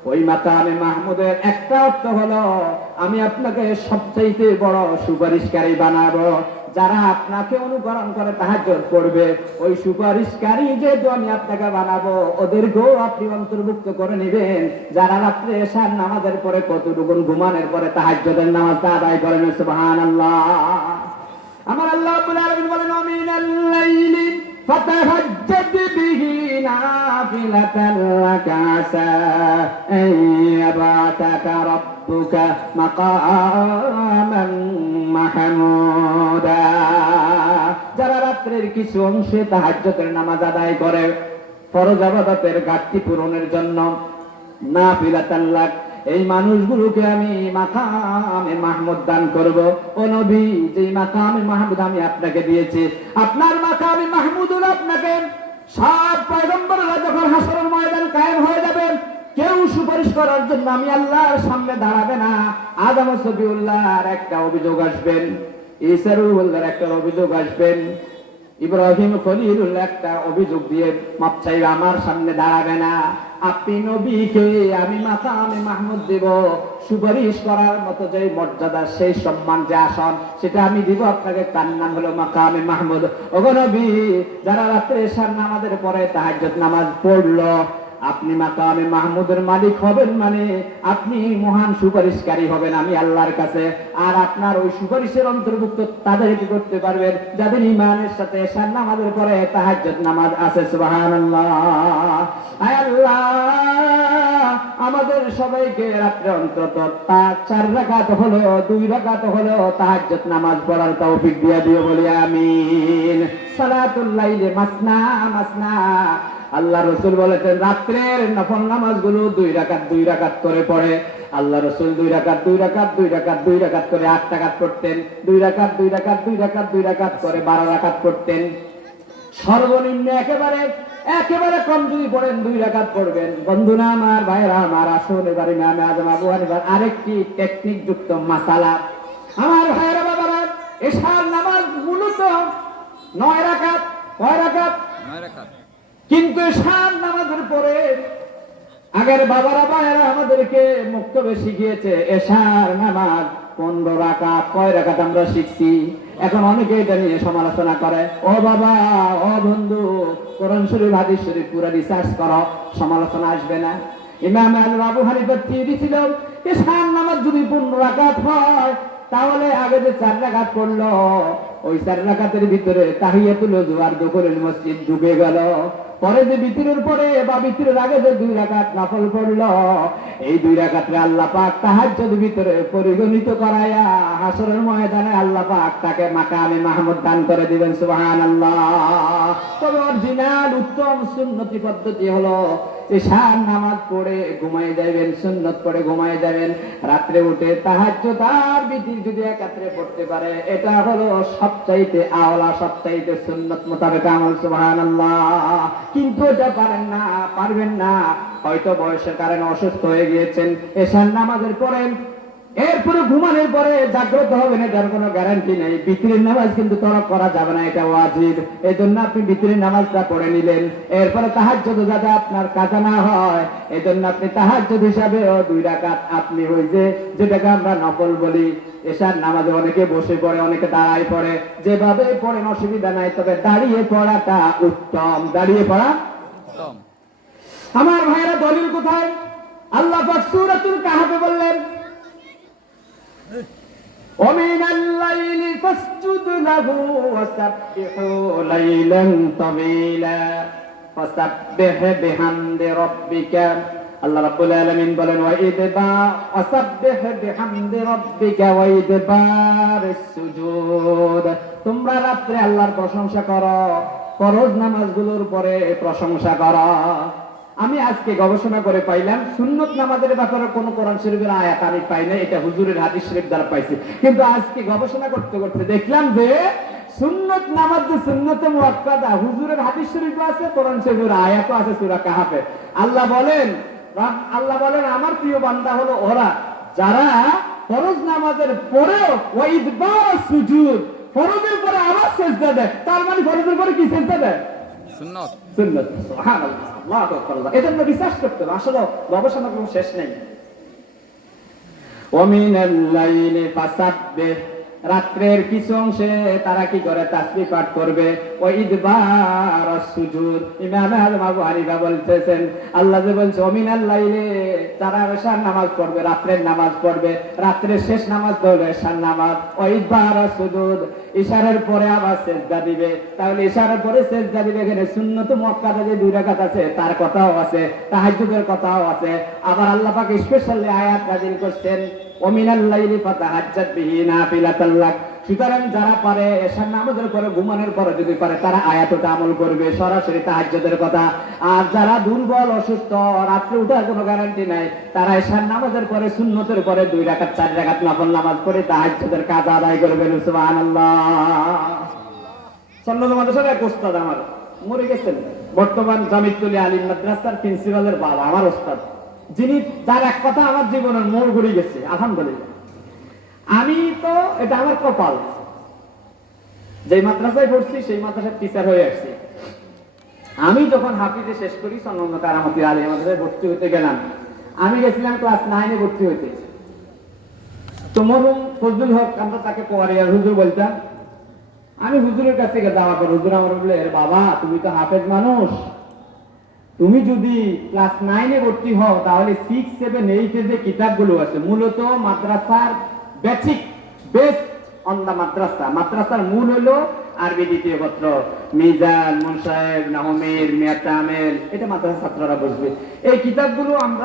ওই মাকামে মাহমুদের একটা অর্থ হলো আমি আপনাকে সবচাইতে বড় সুপারিশকারী বানাবো। যারা আপনাকে অনুকরণ করে তাহাজ্জুদ করবে, ওই সুপারিশকারী যেহেতু আমি আপনাকে বানাবো, ওদেরকেও আপনি অন্তর্ভুক্ত করে নেবেন। যারা রাত্রে এশার নামাজের পরে কতটুকু ঘুমানোর পরে তাহাজ্জুদের নামাজটা আদায় করেন। সুবহানাল্লাহ। আমার আল্লাহ রাব্বুল আলামিন বলেন মিনাল লাইলি ফাতাহাজ্জাদ বিহি নাফিলাতান লাকা আসা আন ইয়াবাতাকা রাব্বুকা মাকামান মাহমুদা। যারা রাত্রের কিছু অংশে তাহাজ্জুদের নামাজ আদায় করে ফরজ ইবাদতের ঘাটতি পূরণের জন্য, নাফিলাতান লাক, এই মানুষগুলোকে আমি মাকামে মাহমুদ দান করব। ও নবী, যে মাকামে মাহমুদ আমি আপনাকে দিয়েছি, আপনার মাকামে মাহমুদ হলো আপনাকে সব পয়গম্বররা যখন হাসরের ময়দান কায়েম হয়ে যাবে, কেউ সুপারিশ করার জন্য আমি আল্লাহর সামনে দাঁড়াবে না। আদম ও সফিউল্লাহর একটা অভিযোগ আসবেন, ঈসা রুহুল্লাহর একটা অভিযোগ আসবেন, ইব্রাহিম খলিলুল্লাহ একটা অভিযোগ দিয়ে মাপ চাইবে, আমার সামনে দাঁড়াবে না। আপনি নবীকে আমি মাকামে মাহমুদ দেব, সুপারিশ করার মতো যে মর্যাদা, সেই সম্মান, যে আসন, সেটা আমি দিব আপনাকে। তার নাম হলো মাকামে মাহমুদ। ওগো নবী, যারা রাত্রে এশার নামাজের পরে তাহাজ্জুদ নামাজ পড়লো, আপনি মাকামে মাহমুদের মালিক হবেন, মানে আপনি মহান সুপারিশকারী হবেন আমি আল্লাহর কাছে। আর আপনার ওই সুপারিশের অন্তর্ভুক্ত তাদেরকে করতে পারবেন যাদের ঈমানের সাথে এশার নামাজের পরে তাহাজ্জুদ নামাজ আছে। সুবহানাল্লাহ। আয় আল্লাহ, আমাদের সবাইকে রাত্রে অন্তত 4 রাকাত হলো 2 রাকাত হলো তাহাজ্জুদ নামাজ পড়ার তৌফিক দিয়ে দিও, বলি আমিন। সালাতুল লাইলি মাসনা মাসনা। আল্লাহ রাসূল বলেছেন রাত্রের নফল নামাজগুলো 2 রাকাত করে পড়ে। আল্লাহ রাসূল 2 রাকাত করে 8 রাকাত পড়তেন, 2 রাকাত করে 12 রাকাত পড়তেন। সর্বনিম্ন একেবারে কম যদি পড়েন 2 রাকাত পড়বেন। বন্ধুরা আমার, ভাইরা আমার, আসুন এবার ইমাম আযম আবু হানিফার আরেকটি টেকনিক যুক্ত মাসালা। আমার ভাইরা বাবারা, এশার নামাজ মূলত 9 রাকাত। কয় রাকাত? 9 রাকাত। কিন্তু এশার নামাজের পরে আগের বাবারা ভাইরা আমাদেরকে মুক্তবে শিখিয়েছে এশার নামাজ 15 রাকাত। কয় রাকাত আমরা শিখছি? এখন অনেকে এটা নিয়ে সমালোচনা করে। ও বাবা, ও বন্ধু, কোরআন শরীফ হাদিস শরীফ পুরো রিসার্চ করো, সমালোচনা আসবে না। ইমাম আবু হানিফা থিওরি ছিল এশার নামাজ যদি 15 রাকাত হয়, তাহলে আগে যে 4 রাকাত পড়লো, ওই 4 রাকাতের ভিতরে তাহিয়াতুল ওযু আর দুখুলুল মসজিদ ডুবে গেল। পরে যে বিতরের পরে বা বিতরের আগে যে 2 রাকাত নফল পড়লো, এই 2 রাকাতে আল্লাহ পাক তাহাজ্জুদ ভিতরে পরিগণিত করায়া হাসরের ময়দানে আল্লাহ পাক তাকে মাকামে মাহমুদ দান করে দিবেন। সুবহানাল্লাহ। তবে অরিজিনাল উত্তম সুন্নতি পদ্ধতি হলো এশার নামাজ পড়ে ঘুমায় যাবেন, সুন্নত পড়ে ঘুমায় যাবেন। রাত্রে উঠে তাহাজ্জুদ আর বিতির যদি একত্রে পড়তে পারে, এটা হলো সবচাইতে আওলা, সবচাইতে সুন্নত মোতাবেক আমল। সুবহানাল্লাহ। কিন্তু এটা পারবেন না, হয়তো বয়সের কারণে অসুস্থ হয়ে গিয়েছেন, এশার নামাজের পরে এরপরে ঘুমানোর পরে জাগ্রত হবেন, এটার কোনো গ্যারান্টি নেই। বিতরের নামাজ কিন্তু তরক করা যাবে না, এটা ওয়াজিব। এই জন্য আপনি বিতরের নামাজটা পড়ে নিলেন। এরপরে তাহাজ্জুদ যাতে আপনার কাজা না হয়, এই জন্য আপনি তাহাজ্জুদ হিসাবে 2 রাকাত আপনি ওই যেটাকে আমরা নফল বলি, এশার নামাজে অনেকে বসে পড়ে, অনেকে দাঁড়ায় পড়ে। যেভাবে পড়েন অসুবিধা নাই, তবে দাঁড়িয়ে পড়াটা উত্তম। দাঁড়িয়ে পড়া উত্তম। আমার ভাইরা, দলিল কোথায়? আল্লাহ পাক সূরাতুল কাহফে বললেন ومن الليل فاسجد له وسبحه ليلا طويلا فسبح بحمد ربك। আল্লাহ রাব্বুল আলামিন বলেন ওয়াসাব্বিহ বিহামদি রাব্বিকা ওয়াইদবারিস সুজুদ। তোমরা রাত্রে আল্লাহর প্রশংসা করো, ফরজ নামাজগুলোর পরে প্রশংসা করো। আমি আজকে গবেষণা করে পাইলাম সুন্নত নামাজের ব্যাপারে কোন কোরআন শরীফের আয়াত আমি পাই না, এটা হুজুরের হাদিস শরীফ দ্বারা পাইছি। কিন্তু আজকে গবেষণা করতে করতে দেখলাম যে সুন্নত নামাজ যে সুন্নতে মুআক্কাদা, হুজুরের হাদিস শরীফ আছে, কোরআন শরীফের আয়াতও আছে সূরা কাহফে। আল্লাহ বলেন আমার প্রিয় বান্দা হলো ওরা যারা ফরজ নামাজের পরেও ওয়াইদবার সুজুদ, ফরজের পরে আবার সেজদা দেয়, তার মানে ফরজের পরে কি সেজদা দেয়? সুন্নত। সুন্নাত। সুবহানাল্লাহ, আল্লাহু আকবার। এটা আমরা বিশ্বাস করতে হবে, আসলে গবেষণার কোনো শেষ নেই। ওমিনাল লাইলি ফাসাব্বিহ, রাত্রের কিছু অংশে তারা কি করে? তাসবিহ পাঠ করবে। ওয়া ইদবার সুজুদ, ইমাম আযম আবু হানিফা বলতেছেন, আল্লাহ যে বলছে ওমিনাল লাইলি, তারা এশার নামাজ পড়বে, রাত্রের নামাজ পড়বে, রাত্রের শেষ নামাজ তো হলো এশার নামাজ। ওয়া ইদবার সুজুদ, ইশারের পরে আবার সিজদা দিবে। তাহলে ইশারের পরে সিজদা দিবে, এখানে সুন্নত মুআক্কাদা যে 2 রাকাত আছে তার কথাও আছে, তাহাজ্জুদের কথাও আছে। আবার আল্লাহ পাক স্পেশালি আয়াত নাযিল করছেন, ওমিনাল লাইলি ফাতাহাজ্জাত বিহি নাফিলাতাল লাক। সুতরাং যারা পারে এশার নামাজের পরে ঘুমানোর পরে যদি পারে তারা আয়াতটা আমল করবে, সরাসরি তাহাজ্জুদের কথা। আর যারা দুর্বল অসুস্থ, রাত্রে ওঠার কোনো গ্যারান্টি নাই, তারা এশার নামাজের পরে সুন্নতের পরে 2 রাকাত 4 রাকাত নফল নামাজ পড়ে তাহাজ্জুদের কাজ আদায় করবেন। সুবহানাল্লাহ। সন্ন্যত মাদ্রাসার এক ওস্তাদ আমার মরে গেছেন, বর্তমান জামিতুল আলিম মাদ্রাসার প্রিন্সিপালের বাবা, আমার ওস্তাদ, যিনি যার এক কথা আমার জীবনের মোড় ঘুরে গেছে আলহামদুলিল্লাহ। আমি তো এটা আমার কপাল, যে মাদ্রাসায় পড়ছি সেই মাদ্রাসার টিচার হয়ে আসছি। আমি যখন হাফিজে শেষ করি সন্ন্যত কারামতি আলিম মাদ্রাসায় ভর্তি হতে গেলাম, আমি গেছিলাম ক্লাস 9-এ ভর্তি হইতে। তো মরহুম ফজলুল হক, আমরা তাকে কোয়ারিয়ার হুজুর বলতাম। আমি হুজুরের কাছ থেকে যাওয়ার পর হুজুর আমার বললে, আরে বাবা তুমি তো হাফেজ মানুষ, তুমি যদি ক্লাস 9-এ ভর্তি হও তাহলে 6, 7, 8 এর যে কিতাবগুলো আছে, মূলত মাদ্রাসার বেসিক বেস অন দা মাদ্রাসা, মাদ্রাসার মূল হলো আরবি দ্বিতীয় পত্র, মিজান, মুনসাহেব, নাহমের, মিয়াতামেল, এটা মাদ্রাসা ছাত্ররা বুঝবে। এই কিতাবগুলো আমরা